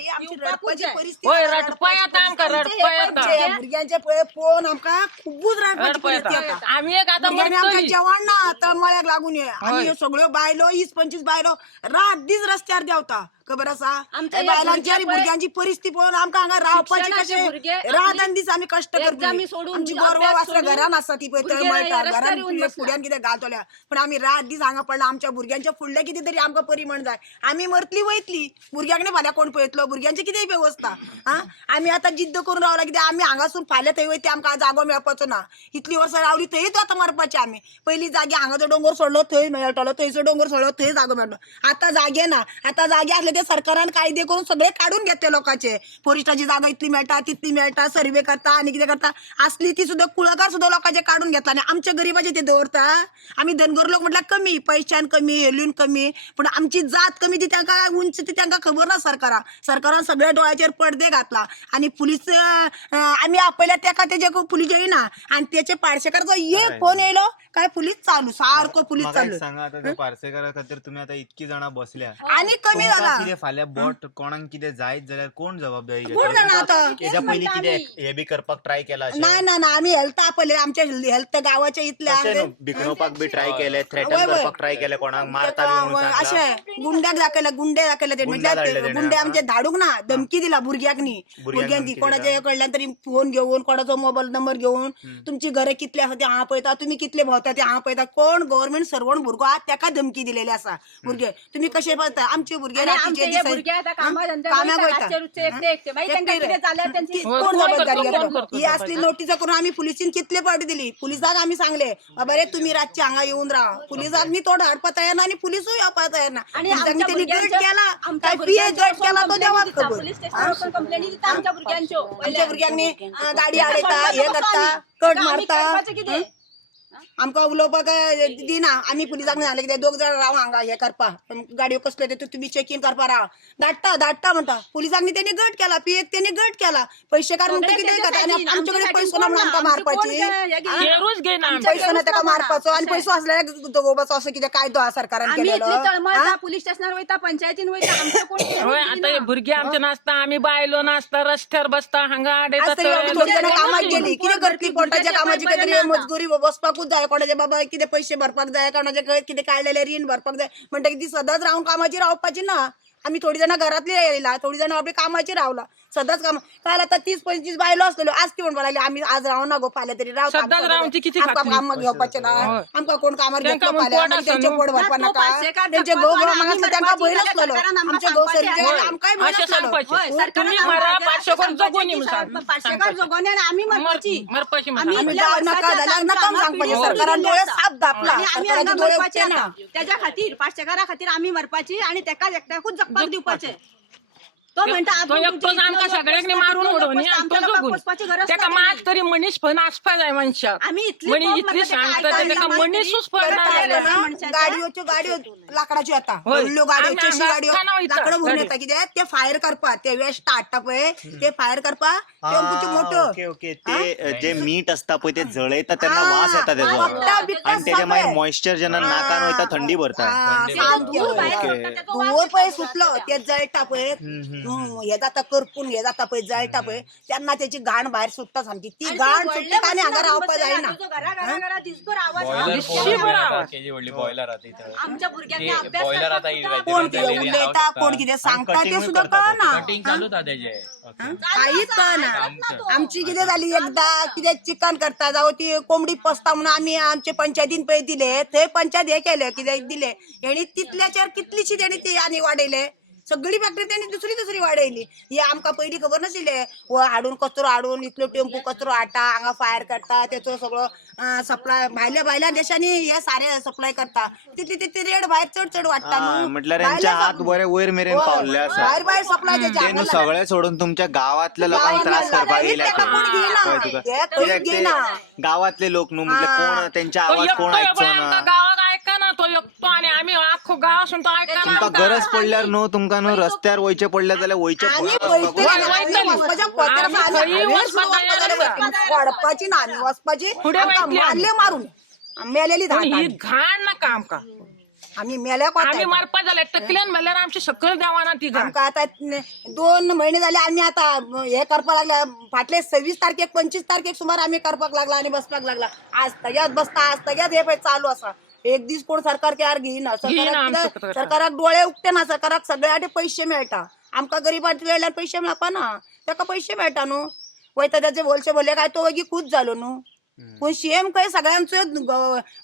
होय, रडपा येता आमकां, रडपा येता, भुरग्यांचे पळोवन आमकां खूबच रडपा येता. आमी एक आतां आमकां म्हणटली जेवण ना तळमळ्याक लागून आमी सगळ्यो बायलो 20-25 बायलो रात दीस रस्त्यार देंवता, खबर आसा. बायलांची आनी भुरग्यांची परिस्थिती पळोवन आमकां हांगा रावपाची कशें, रात आनी दीस आमी कश्ट करता. आमची गोरवां वासरां घरान आसता, ती पळय तळमळटा, घरान फुड्यान कितें घालतल्या, पण आमी रात दीस हांगा पडला. आमच्या भुरग्यांच्या फुडलें कितें तरी आमकां परिमण जाय. आमी मरतली वयतली, भुरग्यांक न्ही फाल्यां कोण पळयतलो, भुरग्यांची कितें व्यवस्था. आमी आतां जिद्द करून रावला, कित्याक आमी हांगासून फाल्यां थंय वयता, आमकां जागो मेळपाचो ना. इतली वर्सां रावली थंयच आतां मरपाचें आमी. पयलीं जागे हांगाचो डोंगर सोडलो थंय मेळटलो, थंयचो डोंगर सोडलो थंय जागो मेळटलो. आतां जागे ना, आतां जागे आसले ते सरकारान कायदे करून सगळे काडून घेतले लोकांचे. फॉरेस्टाची जागा इतली मेळटा, तितली मेळटा, सर्वे करता आनी कितें करता, आसली ती सुद्दां कुळागर सुद्दां लोकांचे काडून घेतला आनी आमच्या गरीबाचे ते दवरता. आमी धनगर लोक म्हटल्यार कमी, पयशान कमी, हेल्यून कमी, पूण आमची जात कमी ती तांकां उंच ती तांकां खबर ना. सरकारान सगळ्या डोळ्याचेर पडदे घातला आनी पुलीस आमी आपयल्या तेका तेजे पुलीस येयना आनी तेचे पाडशेकाराचो एक फोन येयलो काय पुलीस चालू, सारको पुलीस चालू. सांगा आता त्या पार्सेकारा खातीर तुम्ही आता इतकी जाणां बसल्या आनी कमी जाला. कितें फाल्यां बोट कोणाक कितें जायत जाल्यार कोण जबाबदारी कोण जाणा आतां. हेच्या पयलीं कितें हे बी करपाक ट्राय केला? ना आमी हेल्थ आपयले, आमचे हेल्थ गांवाचे इतले बिकणोवपाक बी ट्राय केले, थ्रेटन करपाक ट्राय केले, कोणाक मारता बी म्हणून सांगला. अशें गुंड्याक दाखयले, गुंडे दाखयले ते, म्हणजे गुंडे आमचे धाडूंक ना, धमकी दिला भुरग्याक न्ही. भुरग्यांनी कोणाच्या कडल्यान तरी फोन घेऊन कोणाचो मोबाईल नंबर घेऊन तुमची घरे कितले आसा ते हांव पळयता, तुम्ही कितले भोंवता ते हांव पळयता. कोण गव्हर्नमेंट सर्वंट भुरगो आहा ताका धमकी दिलेली आसा. भुरगे तुम्ही कशे पळयता आमचे भुरगे रातीचे दिसा कामाक वयता. कोण जबाबदारी घेतलो? ही असली नोटीस करून आम्ही पुलिसीन कितले पावटी दिली. पुलिसाक आम्ही सांगले बाबा रे तुम्ही रातचे हांगा येऊन राहा. पुलिसाक नी तोड हाडपा तयार ना आणि पुलिसूय येवपा तयार ना. पुलिसांनी त्यांनी गट केला काय पीए गट केला तो देवाक खबर. आमच्या भुरग्यांनी गाडी आडयता हे करता कट मारता आमकां उलोवपाक दिना. आमी पुलिसांक सांगलें कितें 2 जाण राव हांगा हे करपा गाडयो कसल्यो ते तुमी चेकीन करपा राव. धाडटा म्हणटा. पुलिसांनी तेणी गट केला पीएक तेणी गट केला. पैसेकार म्हणटा कितें करता आनी आमचे कडेन पयसो ना म्हणून आमकां मारपाची. पैसो ना ताका मारपाचो आनी पयसो आसल्यार दोगोवपाचो असो कितें कायदो आहा सरकारान केलेलो. पुलीस स्टेशनार वयता पंचायतीन वयता आता हे भुरगे आमचे नासता आम्ही बायलो नासता रस्त्यार बसता हांगा थोडी जाणां कामाक गेली कितें करतली पोटाच्या कामाची काहीतरी मजगुरी बसपाकूच जाय. कोणाचे बाबा कितें पैसे भरपाक जाय कोणाचे कितें काडलेले रीण भरपाक जाय म्हणटा ती सदांच रावन कामाची रावपाची ना. आम्ही थोडी जाणां घरातली येयला थोडी जाणां आपली कामाची रावला. सदांच काम काल आता 30-35 बायलो असलेलो आज ती म्हणपा लागली आम्ही आज रावना गो फाल्यां तरी राव कामाक घेवपाचे ना. आमकां कोण कामार घेतलो फाल्यां आनी तेंचे पोट भरपा नाका. तेंचे घोव मागता तांकां भंय नासलो. आमचे घोव सरीचे आमकांय भंय नासलो. पार्सेकार जगोनी आनी आमी मरपाची नाका जाल्यार नाका सांगपाचें. सरकारान डोळे साप धापला. सरकाराचे डोळे उगचे ना. त्याच्या खातीर पार्सेकारा खातीर आम्ही मरपाची आणि त्याका एकट्याकूच जगपाक दिवपाचे. तो म्हणटा सगळ्यांनी मारून उडोवनी त्याका मात तरी मनीस पण आसपा जाय मनशाक. मनीस इतली सांगता ताका मनीसूच गाडयो लाकडाच्यो येता व्हडल्यो गाडयो चेशी गाडयो लाकडां भरून येता कित्याक ते फायर करपा ते वेस्ट हाडटा पळय ते फायर करपा टेम्पूच्यो मोठ्यो. ओके ते जे मीठ असता पळय ते जळयता तेन्ना वास येता तेजो आणि तेजे मागीर मॉइश्चर जेन्ना नाकान वयता थंडी भरता. धुंवर पळय सुटलो ते जळटा पळय हे जाता करपून हे जाता पळय जळटा पळय तेन्ना त्याची घाण भायर सुट्टा सामकी. ती घाण सुट्टा आनी हांगा रावपा जायना. आमच्या भुरग्यांनी कोण कितें उलयता कोण कितें सांगता ते सुद्दां कळना. काहीच कळना. आमची कितें जाली एकदां कितें चिकन करता जावं ती कोंबडी पसता म्हणून आमी आमचे पंचायतीन पळय दिले थंय पंचायत हे केले कितें दिले हेणी तितल्याचेर कितलीशी तेणी ती आनी वाडयले. सगळी फॅक्टरी त्यांनी दुसरी वाडयली. हे आमकां पयलीं खबर नाशिल्ले. हाडून कचरो हाडून इतलो टेम्पो कचरो हाडटा हांगा फायर करता तेचो सगळो सप्लाय भायल्या देशांनी हे सारे सप्लाय करता तितली रेट भायर चड वाडटा म्हटल्यार यांच्या हात बरे वयर मेरेन पावल्ले आसा. भायर सप्लाय तेन्ना सगळे सोडून तुमच्या गावातल्या लोकांक त्रास करपाक येयल्या गावातले लोक न्हू म्हटल्यार कोण त्यांचे आवाज कोण आयकचो ना. गावात ऐकना तो एकटो आणि आम्ही अख्खो गाव असून तो ऐकना. तुमकां गरज पडल्यार न्हू तुमकां न्हू रस्त्यार वयचे पडले जाल्यार वयचे वाडपाची ना आमी वचपाची मारले मारून मेलेली ही घाण नाका आमकां. आम्ही मेल्या आम्ही मारपा जाल्यार तकल्यान मेल्यार आमची सकल देवाना ती घाण. आमकां आता 2 महिने जाले आम्ही आता हे करपाक लागल्या. फाटले 26 तारखेक 25 तारखेक सुमार आम्ही करपाक लागला आणि बसपाक लागला. आज तग्यात बसता आज तग्यात हे पळय चालू आसा. एक दीस कोण सरकार केअर घेयना. सरकाराक डोळे उगते ना. सरकाराक सगळ्याटे पैसे मेळटा. आमकां गरीबांकडल्यान पैसे मेळपा ना. ताका पैसे मेळटा न्हू वयता त्याचे भोलचे भरले काय तो वगी खूच जालो न्हू. पूण सीएम खंय सगळ्यांचो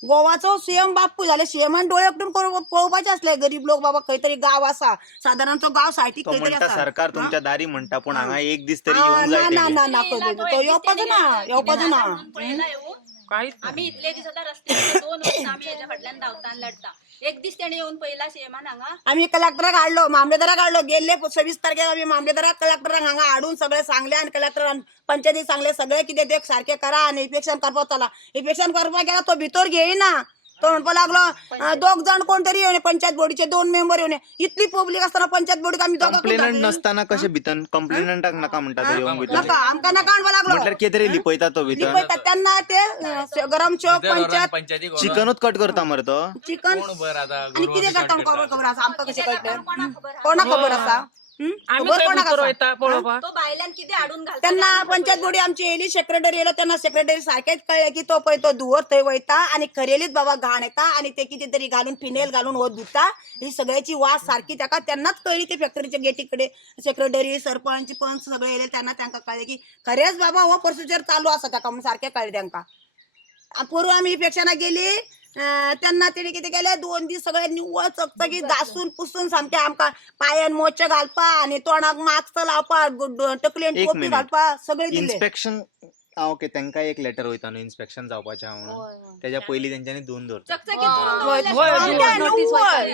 गोवाचो सीएम बाप्पू जाले. सीएमान डोळे उगडून पळोवपाचे असले गरीब लोक बाबा खंय तरी गाव आसा सादारण तो गाव सायटीक खंय तरी आसा. सरकार तुमच्या दारी म्हणटा पण हांगा एक दीस तरी येवंक जाय. ना तो येवपाचो ना. आम्ही इतले दीस आता रस्त्यार 2 वर्सां आम्ही हेच्या फाटल्यान धांवता आनी लढता. एक दीस तेणे येऊन पयला सीएमान हांगा आम्ही कलेक्टराक हाडलो मामलेदाराक हाडलो. गेल्ले 26 तारखेक आम्ही मामलेदाराक कलेक्टराक हांगा हाडून सगळे सांगले आनी कलेक्टरान पंचायतीक सांगले सगळे कितें ते सारखे करा आनी इन्स्पेक्शन करपाक चला. इन्स्पेक्शन करपाक गेला तो भितर घेयना. तो म्हणपा लागलो 2 जाण कोण तरी येवने पंचायत बोर्डीचे 2 मेंबर येवने. इतली पब्लीक आसतना पंचायत बोर्डीक आमी कंप्लेनंट नसताना कशे भितर कंप्लेनंटाक नाका म्हणटा तो येवंक भितर नाका आमकां नाका म्हणपा लागलो. म्हटल्यार कितें तरी लिपयता तो भितर लिपयता तेन्ना ते गरम चौक पंचायत चिकनूच कट करता मरे तो. चिकन आनी कितें करता खबर आसा आमकां कशें कळटलें कोणाक खबर आसा. आम्ही खबर खंय कोणाक भितर आसा? वयता पळोवपाक तो बायलांक किती हाडून घालता त्यांना पंचायत बोर्डी आमची येयली, सेक्रेटरी येयलो तेन्ना सेक्रेटरी सारखेच कळले की तो पळय तो धुवर थंय वयता आणि खरेलीच बाबा घाण येता आणि ते किती तरी घालून फिनेल घालून हो धुता, ही सगळ्याची वास सारखी ताका तेन्नाच कळली ते फॅक्टरीच्या गेटीकडे सेक्रेटरी सरपंच पंच सगळे येयले तेन्ना तांकां कळले की खरेंच बाबा हो प्रोसिजर चालू आसा ताका म्हणून सारखें कळलें तांकां. पूर्व आम्ही इन्फेक्शनाक गेली त्यांना तेणी कितें केलें 2 दीस सगळे निव्वळ चकचकीत घासून पुसून सामकें आमकां पायान मोचे घालपा आणि तोंडाक मास्क लावपा तकलेन एक टोपी मिनिट. घालपा सगळे दिले. इन्स्पेक्शन ओके तांकां एक लेटर वयता न्हू इन्स्पेक्शन जावपाचें आहा म्हणून त्याच्या पयलीं तेंच्यांनी धुवन दवरता.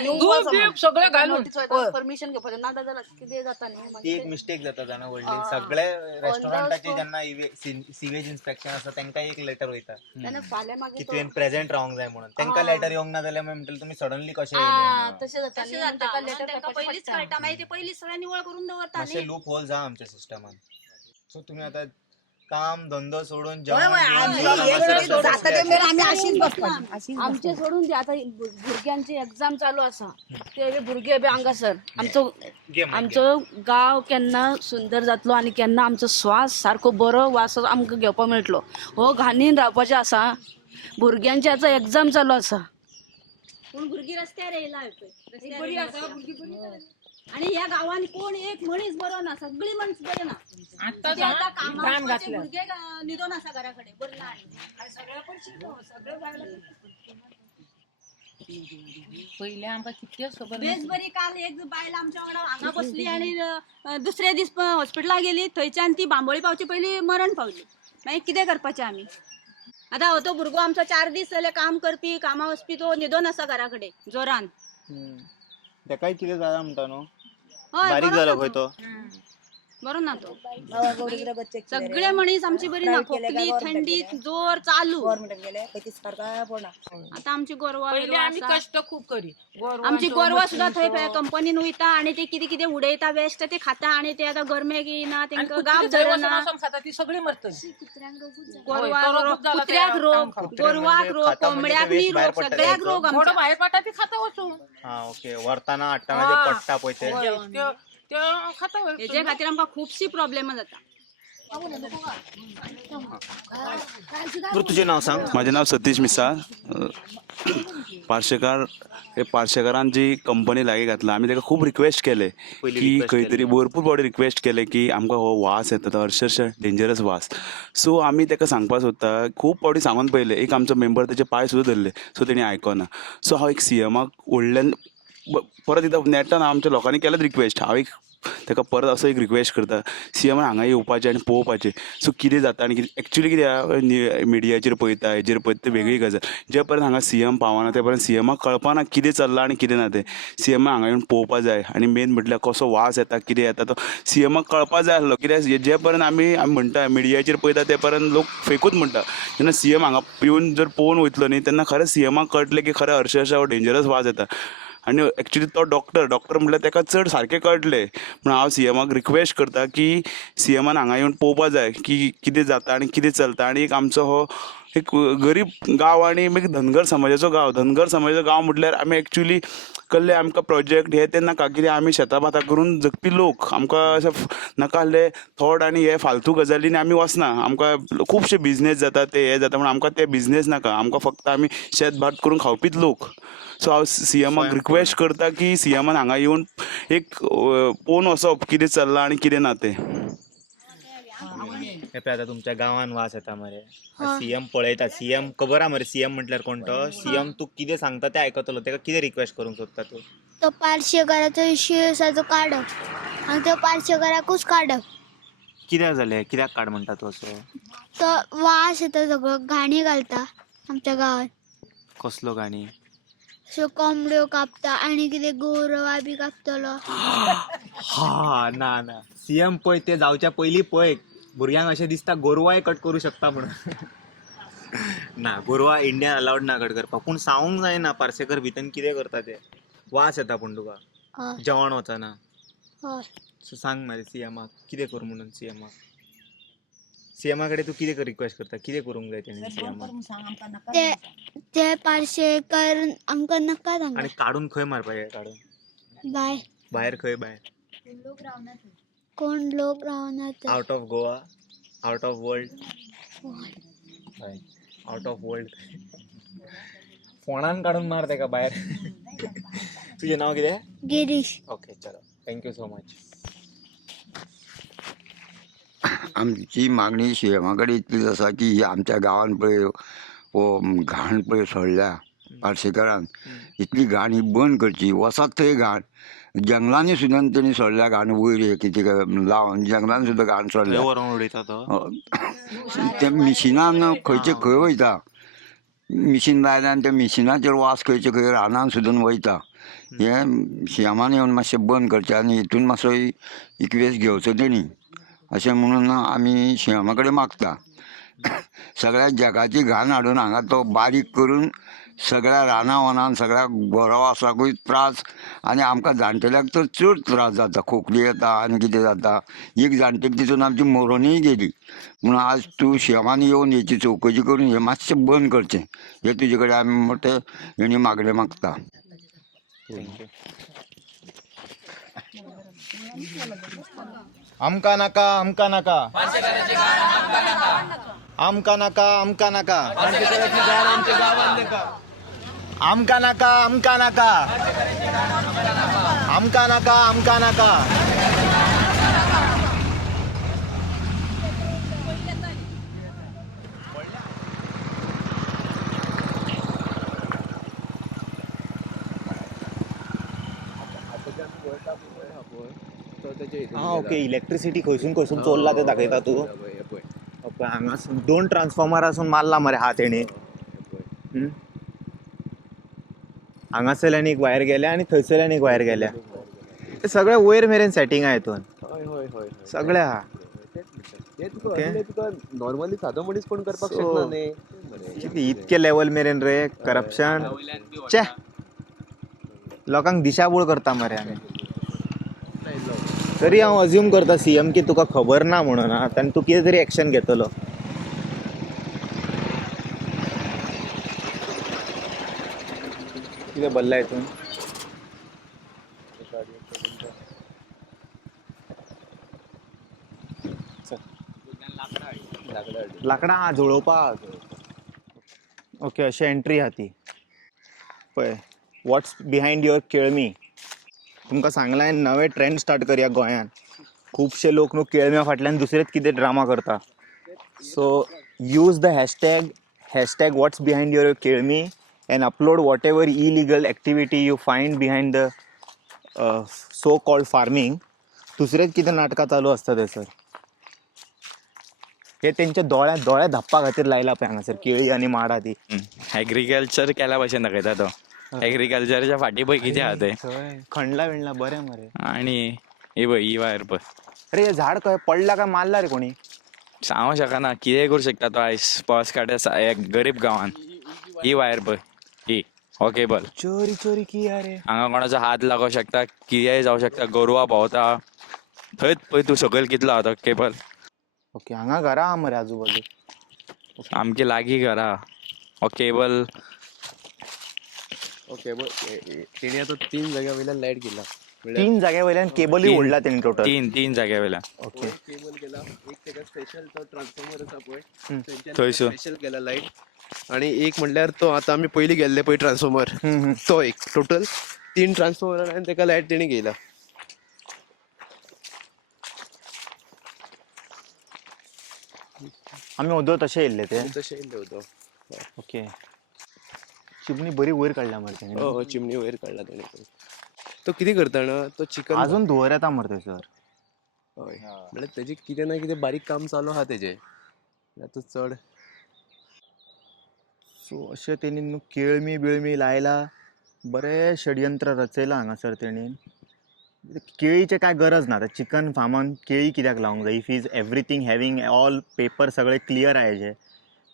दूध बीप सगळें घालून परमिशन घेवपाचें ना जाल्यार कितें जाता न्ही ती एक मिस्टेक जाता जाणा व्हडली. सगळे रेस्टॉरंटाचे जेन्ना सिवेज इन्स्पेक्शन आसा तांकां एक लेटर वयता फाल्यां मागीर की तुवें प्रेझेंट रावंक जाय म्हणून. तांकां लेटर येवंक ना जाल्यार म्हणटले तुमी सडनली कशें येयले. तशें जाता न्ही म्हणून ताका लेटर पहिलीच कळटा मागीर ते पयलीच सगळ्या निवळ करून दवरता मातशें लूप होल आहा आमच्या सिस्टमान. सो तुमी आतां काम धंदो सोडून होय, होय, आम्ही एक जाता ते मेरेन आम्ही अशीच बसपाची, अशीच आमचे सोडून ते आता भुरग्यांची एक्झाम चालू आसा ते भुरगे बी हांगासर आमचो गांव केन्ना सुंदर जातलो आनी केन्ना आमचो श्वास सारको बरो वास आमकां घेवपाक मेळटलो. हो घाणीन रावपाचें आसा. भुरग्यांची आतां एक्झाम चालू आसा. पूण भुरगीं रस्त्यार येयला आणि ह्या गावान कोण एक मनीस बरो ना, सगळी मनीस बरे ना. आता जे आता कामाक घाण वचपाचे घातल्या भुरगे निदोन आसा घराकडे बरे ना. आणि सगळ्या पण शिकलो, सगळे बायलां पहिले आमकां कितलेच खबर बेस बरी काल एक बायल आमच्या वांगडा हांगा बसली आणि दुसरे दीस हॉस्पिटलाक गेली, थंयच्यान ती बांबोळी पावचे पयली मरण पावली. मागीर कितें करपाचें आमी? आतां हो तो भुरगो आमचो 4 दीस जाले काम करपी कामा वचपी तो निदोन आसा घरा कडेन जोरान. ताकाय कितें जाला म्हणटा न्हू. हय, बारीक बरो जालो ना खंय तो. तो बरो ना तो. सगळे मनीस आमची बरी ना, खोकली थंडी जोर चालू. आता आमची गोरवां पहिले आम्ही कष्ट खूप करी. आमची गोरवां सुद्धा थंय कंपनीन वयता आणि ते कितें कितें उडयता वेस्ट ते खाता आणि ते आता गरमेक येना तांकां गाप धरना. खाता ती सगळी मरतली. कुत्र्याक रोग, गोरवाक रोग, कोंबड्याक नी रोग, सगळ्याक रोग थोडं आमच्या. बाहेर पडटा ती खाता वचून हा ओके व्हरताना हाडटाना जे पडटा पळय ते. त्यो खाता हेजे खातीर आमकां खुबशी प्रॉब्लेम जाता. बरं तुजें नांव सांग. माझे नाव सतीश मिसाळ. पार्शेकार हे पार्शेकारान जी कंपनी लागीं घातला आमी ताका खूब रिक्वेस्ट केले की खंय तरी भरपूर फावटी रिक्वेस्ट केले की आमकां हो वास येता तो अक्षरशः डेंजरस वास. सो आमी ताका सांगपाक सोदता खूब फावटी सांगून पयले. एक आमचो मेंबर तेजे पांय सुद्दां धरले सो तेणी आयकना. सो हांव एक सीएमाक व्हडल्यान परत एकदां नेटान आमच्या लोकांनी केलेच रिक्वेस्ट. हांव एक ताका परत असो एक रिक्वेस्ट करता सीएमान हांगा येवपाचें आनी पळोवपाचें सो कितें जाता आनी कितें एक्चुली कितें मिडियाचेर पळयता हेजेर पळयता तें वेगळी गजाल. जे पर्यंत हांगा सीएम पावना ते पर्यंत सीएमाक कळपाना कितें चल्लां आनी कितें ना तें. सीएमान हांगा येवन पळोवपाक जाय आनी मेन म्हटल्यार कसो वास येता कितें येता तो सीएमाक कळपाक जाय आसलो. कित्याक जे पर्यंत आमी म्हणटा मिडियाचेर पळयता ते पर्यंत लोक फेकूच म्हणटा. जेन्ना सीएम हांगा येवन जर पळोवन वयतलो न्ही तेन्ना खरें सीएमाक कळटलें की खरें अक्षरशः हो डेंजरस वास येता. आनी एक्चुली तो डॉक्टर म्हटल्यार ताका चड सारकें कळटलें. पूण हांव सीएमाक रिक्वेस्ट करता की सीएमान हांगा येवन पळोवपाक जाय की कितें जाता आनी कितें चलता. आनी एक आमचो हो एक गरीब गांव आनी मागीर धनगर समाजाचो गांव म्हटल्यार आमी एक्चुली कसले आमकां प्रोजेक्ट हे ते नाका. कितें आमी शेतां भातां करून जगपी लोक. आमकां अशें नाका आसले थॉट आनी हे फालतू गजालींनी आमी वचना. आमकां खुबशे बिजनेस जाता ते हे जाता पूण आमकां ते बिजनेस नाका. आमकां फक्त आमी शेत भाट करून खावपीच लोक. सो हांव सीएमाक रिक्वेस्ट करता की सीएमान हांगा येवन एक पळोवन वचप कितें चल्लां आनी कितें ना तें. हे पळय आतां तुमच्या गांवान वास येता मरे. सीएम पळयता. सीएम खबर आहा मरे सीएम म्हटल्यार कोण तो. सीएम तूं कितें सांगता तें आयकतलो. ताका कितें रिक्वेस्ट करूंक सोदता तूं. तो पार्शेकाराचो इश्यू आसा तो काडप आनी तो पार्शेकाराकूच काडप. कित्याक जालें कित्याक काड म्हणटा तूं असो. तो वास येता सगळो घाणी घालता आमच्या गांवांत. कसलो गाणी. सो कोंबड्यो कापता आनी कितें गोरवां बी कापतलो. हा ना सीएम पळय ते जावच्या पयलीं पळय भुरग्यांक अशें दिसता गोरवाय कट करूं शकता म्हणून. ना गोरवा इंडियान अलाउड ना कट करपाक. पूण सांगूंक जायना पार्सेकर भितर कितें करता ते. वास येता पूण तुका जेवण वचना. सो सांग मरे सीएमाक कितें करूं म्हणून. सीएमा कडेन तूं कितें रिक्वेस्ट करता कितें करूंक जाय तेणें सीएमाक. ते पार्शेकार आमकां नाका सांगता. आनी काडून खंय मारपाचें काडून. बाय भायर खंय भायर. कोण लोक राहणार out of Goa, out of world, out of world. फोणान काढून मार तेका बाहेर. तुझे नाव कितें? गिरीश. ओके चलो, थँक्यू सो मच. आमची मागणी सीएमा कडेन इतलीच आसा की ही आमच्या गांवान पळय हो घाण पळय सोडल्या पार्सेकरान, इतली घाण ही बंद करची. वसात थंय घाण, जंगलांनी सुद्दां तेणी सोडल्या घाण वयर हे कितें लावन जंगलान सुद्दां घाण सोडल्या. व्हरोन उडयता तो. ते मिशिनान खंयचे खंय वयता, मिशीन लायलें आनी त्या मिशिनाचेर वास खंयचे खंय रानान सुद्दां वयता. हे सीएमान येवन मातशें बंद करचें आनी हितून मातसो इक्वेस घेवचो तेणी, अशें म्हणून आमी सीएमा कडेन मागता. सगळ्या जगाची घाण हाडून हांगा तो बारीक करून सगळ्या रानावनान सगळ्या गोरवासाकूय त्रास, आनी आमकां जाणटेल्याक तर चड त्रास जाता. खोकली येता आनी कितें जाता. एक जाणटेली तितून आमची मरूनय गेली. म्हणून आज तूं सीएमान येवन हेची चवकशी करून हें मातशें बंद करचें, हे तुजे कडेन आमी मोठे हेणी मागणें मागता. आमकां नाका, आमकां नाका, आमकां नाका, आमकां नाका, आमकां नाका, आमकां नाका, आमकां नाका, आमकां नाका. ओके, इलेक्ट्रिसिटी खंयसून खंयसून चोरला ते दाखयता तूं. ओके, हांगा 2 ट्रान्सफॉर्मर आसून मारला मरे हा तेणी. हांगासरल्यान एक वायर गेल्या आनी थंयसरल्यान एक वायर गेल्या. ते सगळे वयर मेरेन सेटिंग आहा हितून, सगळे आहा. नॉर्मली सादो मनीस कोण करपाक शकना न्ही. किती इतके लेवल मेरेन रे करप्शन. चे लोकांक दिशाभूल करता मरे आमी. तरी हांव अज्यूम करता सीएम की तुका खबर ना म्हणून, आनी तूं कितें तरी एक्शन घेतलो. कितें बल्ला हितून. लाकडां आहा जुळोवपाक. ओके, अशी एंट्री आहा ती पळय. वॉट्स बिहायंड युअर केळमी. तुमकां सांगलां हांवें, नवे ट्रेंड स्टार्ट करया गोंयान. खुबशे लोक न्हू केळम्या फाटल्यान दुसरेच कितें ड्रामा करता. So use the hashtag what's behind your केळमी and upload whatever illegal activity you find behind the so called farming. दुसरेच कितें नाटकां चालू आसता थंयसर. हे तेंच्या दोळ्या धाप्पा खातीर लायला पळय हांगासर केळी आनी माडा ती. एग्रीकल्चर केल्या भशेन दाखयता तो. एग्रीकल्चरच्या फाटी पळय कितें आहा ते. खणला विणला बरें मरे. आनी ही पळय ही वायर पळय. अरे हे झाड खंय पडला काय मारला रे कोणी. सांगूं शकना कितें करूं शकता तो आयज पावस काड्या एक गरीब गांवान. ही वायर पळय ही हो केबल. चोरी चोरी की रे. हांगा कोणाचो हात लागू शकता, कितेंय जावं शकता. गोरवां भोंवता थंयच पळय तूं सकयल कितलो आहा तो केबल. ओके, हांगा घरां आहा मरे आजूबाजू. आमगे लागीं घरा हो केबल. ओके, तेणी आतां 3 जाग्या वयल्यान लायट गेला. 3 जाग्या वयल्यान केबलूय ओडला तेणी टोटल. 3 जाग्या वयल्यान. ओके, केबल गेला. एक तेका स्पेशल तो ट्रान्सफॉर्मर आसा पळय थंयसून स्पेशल गेला लायट. आणि एक म्हणल्यार तो आतां आमी पयलीं गेल्ले पळय ट्रान्सफॉर्मर, तो एक टोटल 3 ट्रान्सफॉर्मर आनी तेका लायट तेणी गेला. आमी ओदो तशें येयल्ले ते. तशें येयल्ले होतो. ओके, चिमणी बरी वयर काडल्या मरे तेणी. हो, चिमणी वयर काडला तेणी. तो कितें करता ना, तो चिकन अजून धुवर येता मरे थंयसर. हय, म्हळ्यार तेजें कितें ना कितें बारीक काम चालू आहा तेजें. आतां चड सो अशें तेणी न्हू केळमी बिळमी लायला. बरें षडयंत्र रचयलां हांगासर तेणीन. केळीचे काय गरज ना. चिकन फार्मान केळी कित्याक लावंक जाय. If is everything having all paper सगळे क्लियर आहे जे,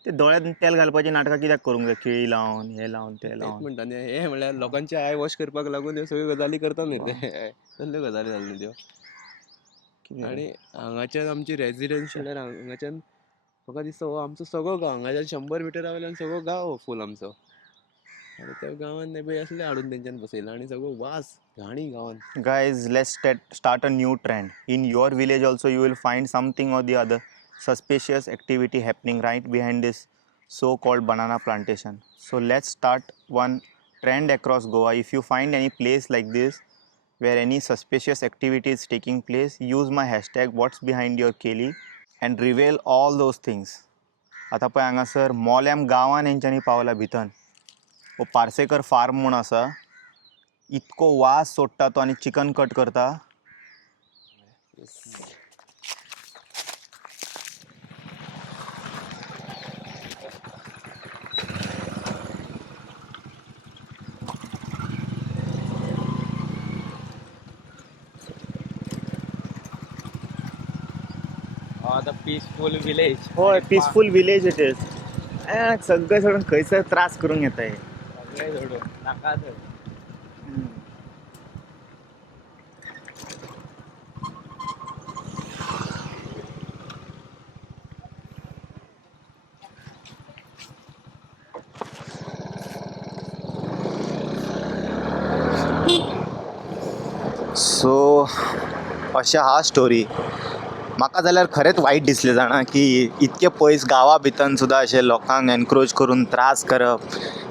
ते दोळ्यांत तेल घालपाची नाटकां कित्याक करूंक जाय. केळी लावन हे लावन ते लावन. म्हणटा न्ही हे म्हणल्यार लोकांचे आय वॉश करपाक लागून ह्यो सगळ्यो गजाली करता न्ही ते. तसल्यो गजाली जाल्यो न्ही त्यो. आनी हांगाच्यान आमची रेजिडेन्स म्हणल्यार हांगाच्यान म्हाका दिसता हो आमचो सगळो गांव, हांगाच्यान 100 मिटरा वयल्यान सगळो गांव फूल आमचो. आणि त्या गावान नेबे असले हाडून तेंच्यान बसयला आणि सगळो वास घाणी गावान. Guys, let's start a new trend. In your village also you will find something or the other suspicious activity happening right behind this so-called banana plantation. So let's start one trend across Goa. If you find any place like this where any suspicious activity is taking place, use my hashtag what's behind your Keli and reveal all those things. आता पळय हांगासर मोल्याम गांवान हेंच्यांनी पावला भितन. हो Parsekar form म्हूण आसा. इतको वास सोडटा तो आनी चिकन कट करता. The peaceful village. होय, पीसफूल विलेज इट इज. सगळे सोडून खंयसर त्रास करूंक येता हे. सगळे सोडून नाका थंय. सो अशें हा स्टोरी. म्हाका जाल्यार खरेंच वायट दिसलें जाणा की इतके पयस गांवा भितन सुद्दां अशें लोकांक एनक्रोच करून त्रास करप.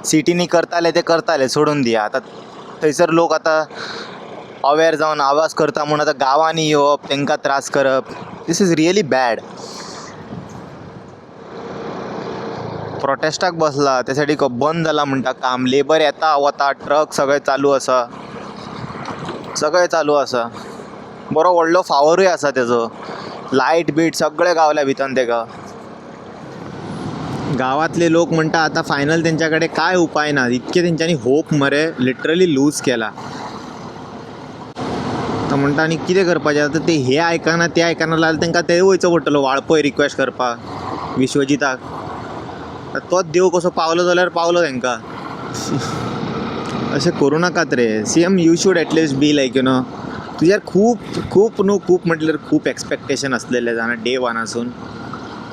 सिटीनी करताले ते करताले, सोडून दिया. आतां थंयसर लोक आतां अवेर जावन आवाज करता म्हूण आतां गांवांनी येवप, तांकां त्रास करप. This is really bad. प्रोटेस्टाक बसला त्या साठी बंद जाला म्हणटा काम. लेबर येता वता, ट्रक सगळे चालू आसा, सगळे चालू आसा. बरो व्हडलो फावरूय आसा तेजो. लायट बीट सगळे गावल्या भितन तेका. गांवांतले लोक म्हणटा आतां फायनल तेंच्या कडेन कांय उपाय ना. इतके तेंच्यांनी होप मरे लिटरली लूज केला. तो म्हणटा आनी कितें करपाचें. आतां ते हे आयकना ते आयकना जाल्यार तांकां ते वयचो पडटलो वाळपय रिक्वेस्ट करपाक विश्वजिताक. तोच देव कसो पावलो जाल्यार पावलो तांकां. अशें करूं नाकात रे. CM you should at least be लायक तुज्यार खूप म्हटल्यार खूप एक्सपेक्टेशन असलेले जाणा डे वनासून.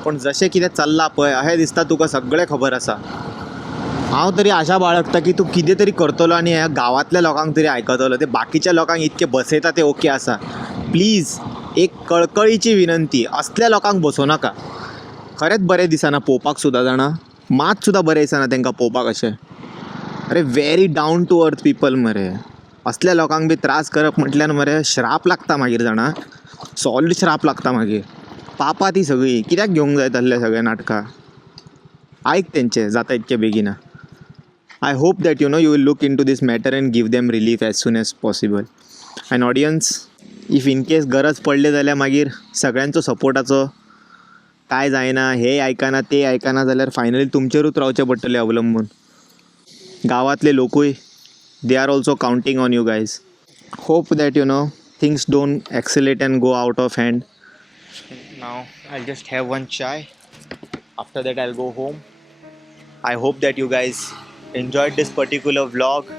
पण जशें कितें चल्लां पळय अशें दिसता तुका सगळें खबर आसा. हांव तरी आशा बाळगता की तूं कितें तरी करतलो आनी ह्या गांवांतल्या लोकांक तरी आयकतलो. ते बाकीच्या लोकांक इतके बसयता ते ओके आसा. प्लीज एक कळकळीची विनंती, असल्या लोकांक बसोव नाका. खरेंच बरें दिसना पळोवपाक सुद्दां जाणा. मात सुद्दां बरें दिसना तांकां पळोवपाक अशें. अरे very down to earth people मरे. असल्या लोकांक बी त्रास करप म्हटल्यार मरे श्राप लागता मागीर जाणा. सॉलिड श्राप लागता मागीर. पापा ती सगळी कित्याक घेवंक जाय तसले सगळे नाटकां. आयक तेंचे जाता इतके बेगीना. I hope that you will look into this matter and give them relief as soon as possible. And audience, if in case गरज पडले जाल्यार मागीर सगळ्यांचो सपोर्टाचो. काय जायना, हे आयकना ते आयकना जाल्यार फायनली तुमचेरूच रावचें पडटलें अवलंबून. गांवांतले लोकूय they are also counting on you guys. Hope that things don't escalate and go out of hand. Now I'll just have one chai. After that I'll go home. I hope that you guys enjoyed this particular vlog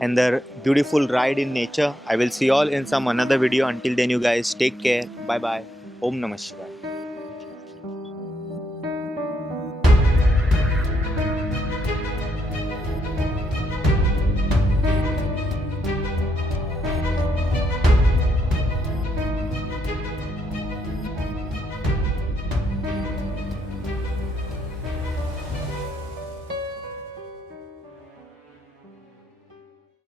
and the beautiful ride in nature. I will see you all in some another video. Until then you guys take care. Bye bye. Om Namah Shivaya.